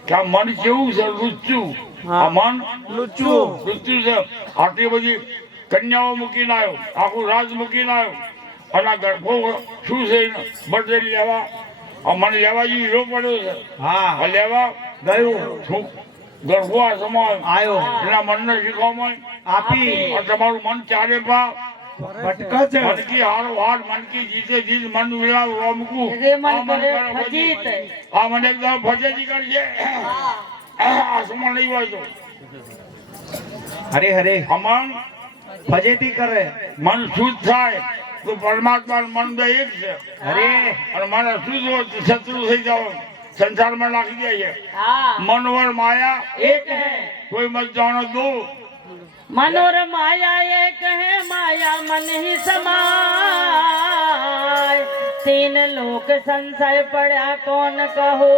કે આ મન કેવું છે લુચ્ચું આ મન લુચ્ચું છે આટલી બધી કન્યાઓ મૂકીને આવ્યો આખું રાજ મૂકીને આવ્યો અને આ ગળફો શું છે બર્થડે લેવા આ મને લેવા જેવી હીરો પડ્યો છે હા આ લેવા ગયું શું ગળફો આ સમાય આયો એના મનને શીખવામાં આપી આ તમારું મન ચારે પા ભટકા છે મનકી હારો હાર મનકી જીતે જીત મન વિલાવ રોમકું રે મન આ મન કરે કરે ફજીત. ફજીત. આ મને એકદમ ફજેતી કરશે આ સમણ નહીં હોય તો હરે હરે અમન ફજેતી કરે મન શુદ્ધ થાય તો પરમાત્મા મન બે એક છે અરે અને મને શુદ્ધ હોય તો શત્રુ થઈ જાવ સંસારમાં નાખી દે છે હા મનોવર માયા એક હે કોઈ મત જાણો દો मनोर माया एक है माया मन ही समाय तीन लोक संशय पड़ा कौन कहो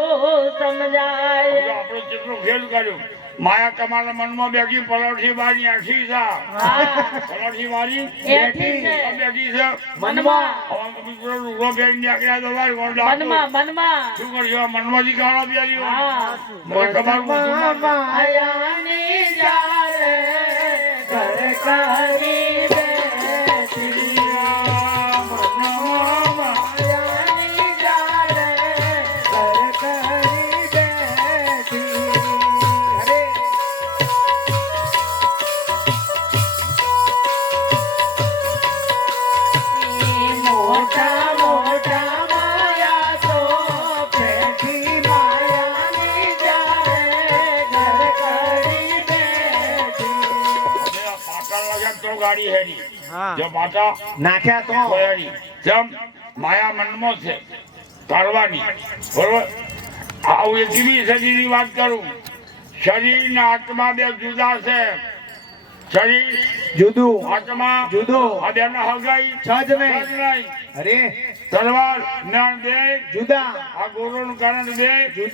समझाए. આપણે જેટલો ખેલ કર્યો માયા તમારા મનમાં બેઠી પલોઠી બારી આખી છે હા પલોઠી બારી એઠી છે બેઠી છે મનમાં હવે મિત્રો રૂગો પહેરીને નીકળ્યા તો ભાઈ કોણ ડાક્ટર? મનમાં મનમાં શું કરશો મનમાંથી ગાળા પ્યારી હોય હા મને તમારું બધું માયાની જારે ઘર કરી બેઠી માયાની જારે ઘર કરી બેઠી. અરે મોટા મોટા માયા તો બેઠી માયાની જારે ઘર કરી બેઠી. હવે આ પાટા લાગ્યા તો ગાડી હેડી હા જો પાટા નાખ્યા તો હેડી જેમ માયા મનમાં છે કાઢવાની બરોબર આવું 21મી સદીની વાત કરું શરીર ને આત્મા બે જુદા છે શરીર જુદું આત્મા જુદો આ બે ના હગાઈ છજ સજ નહીં નહીં અરે તલવાર જ્ઞાન બે જુદા આ ગુરુ નું કારણ બે જુદા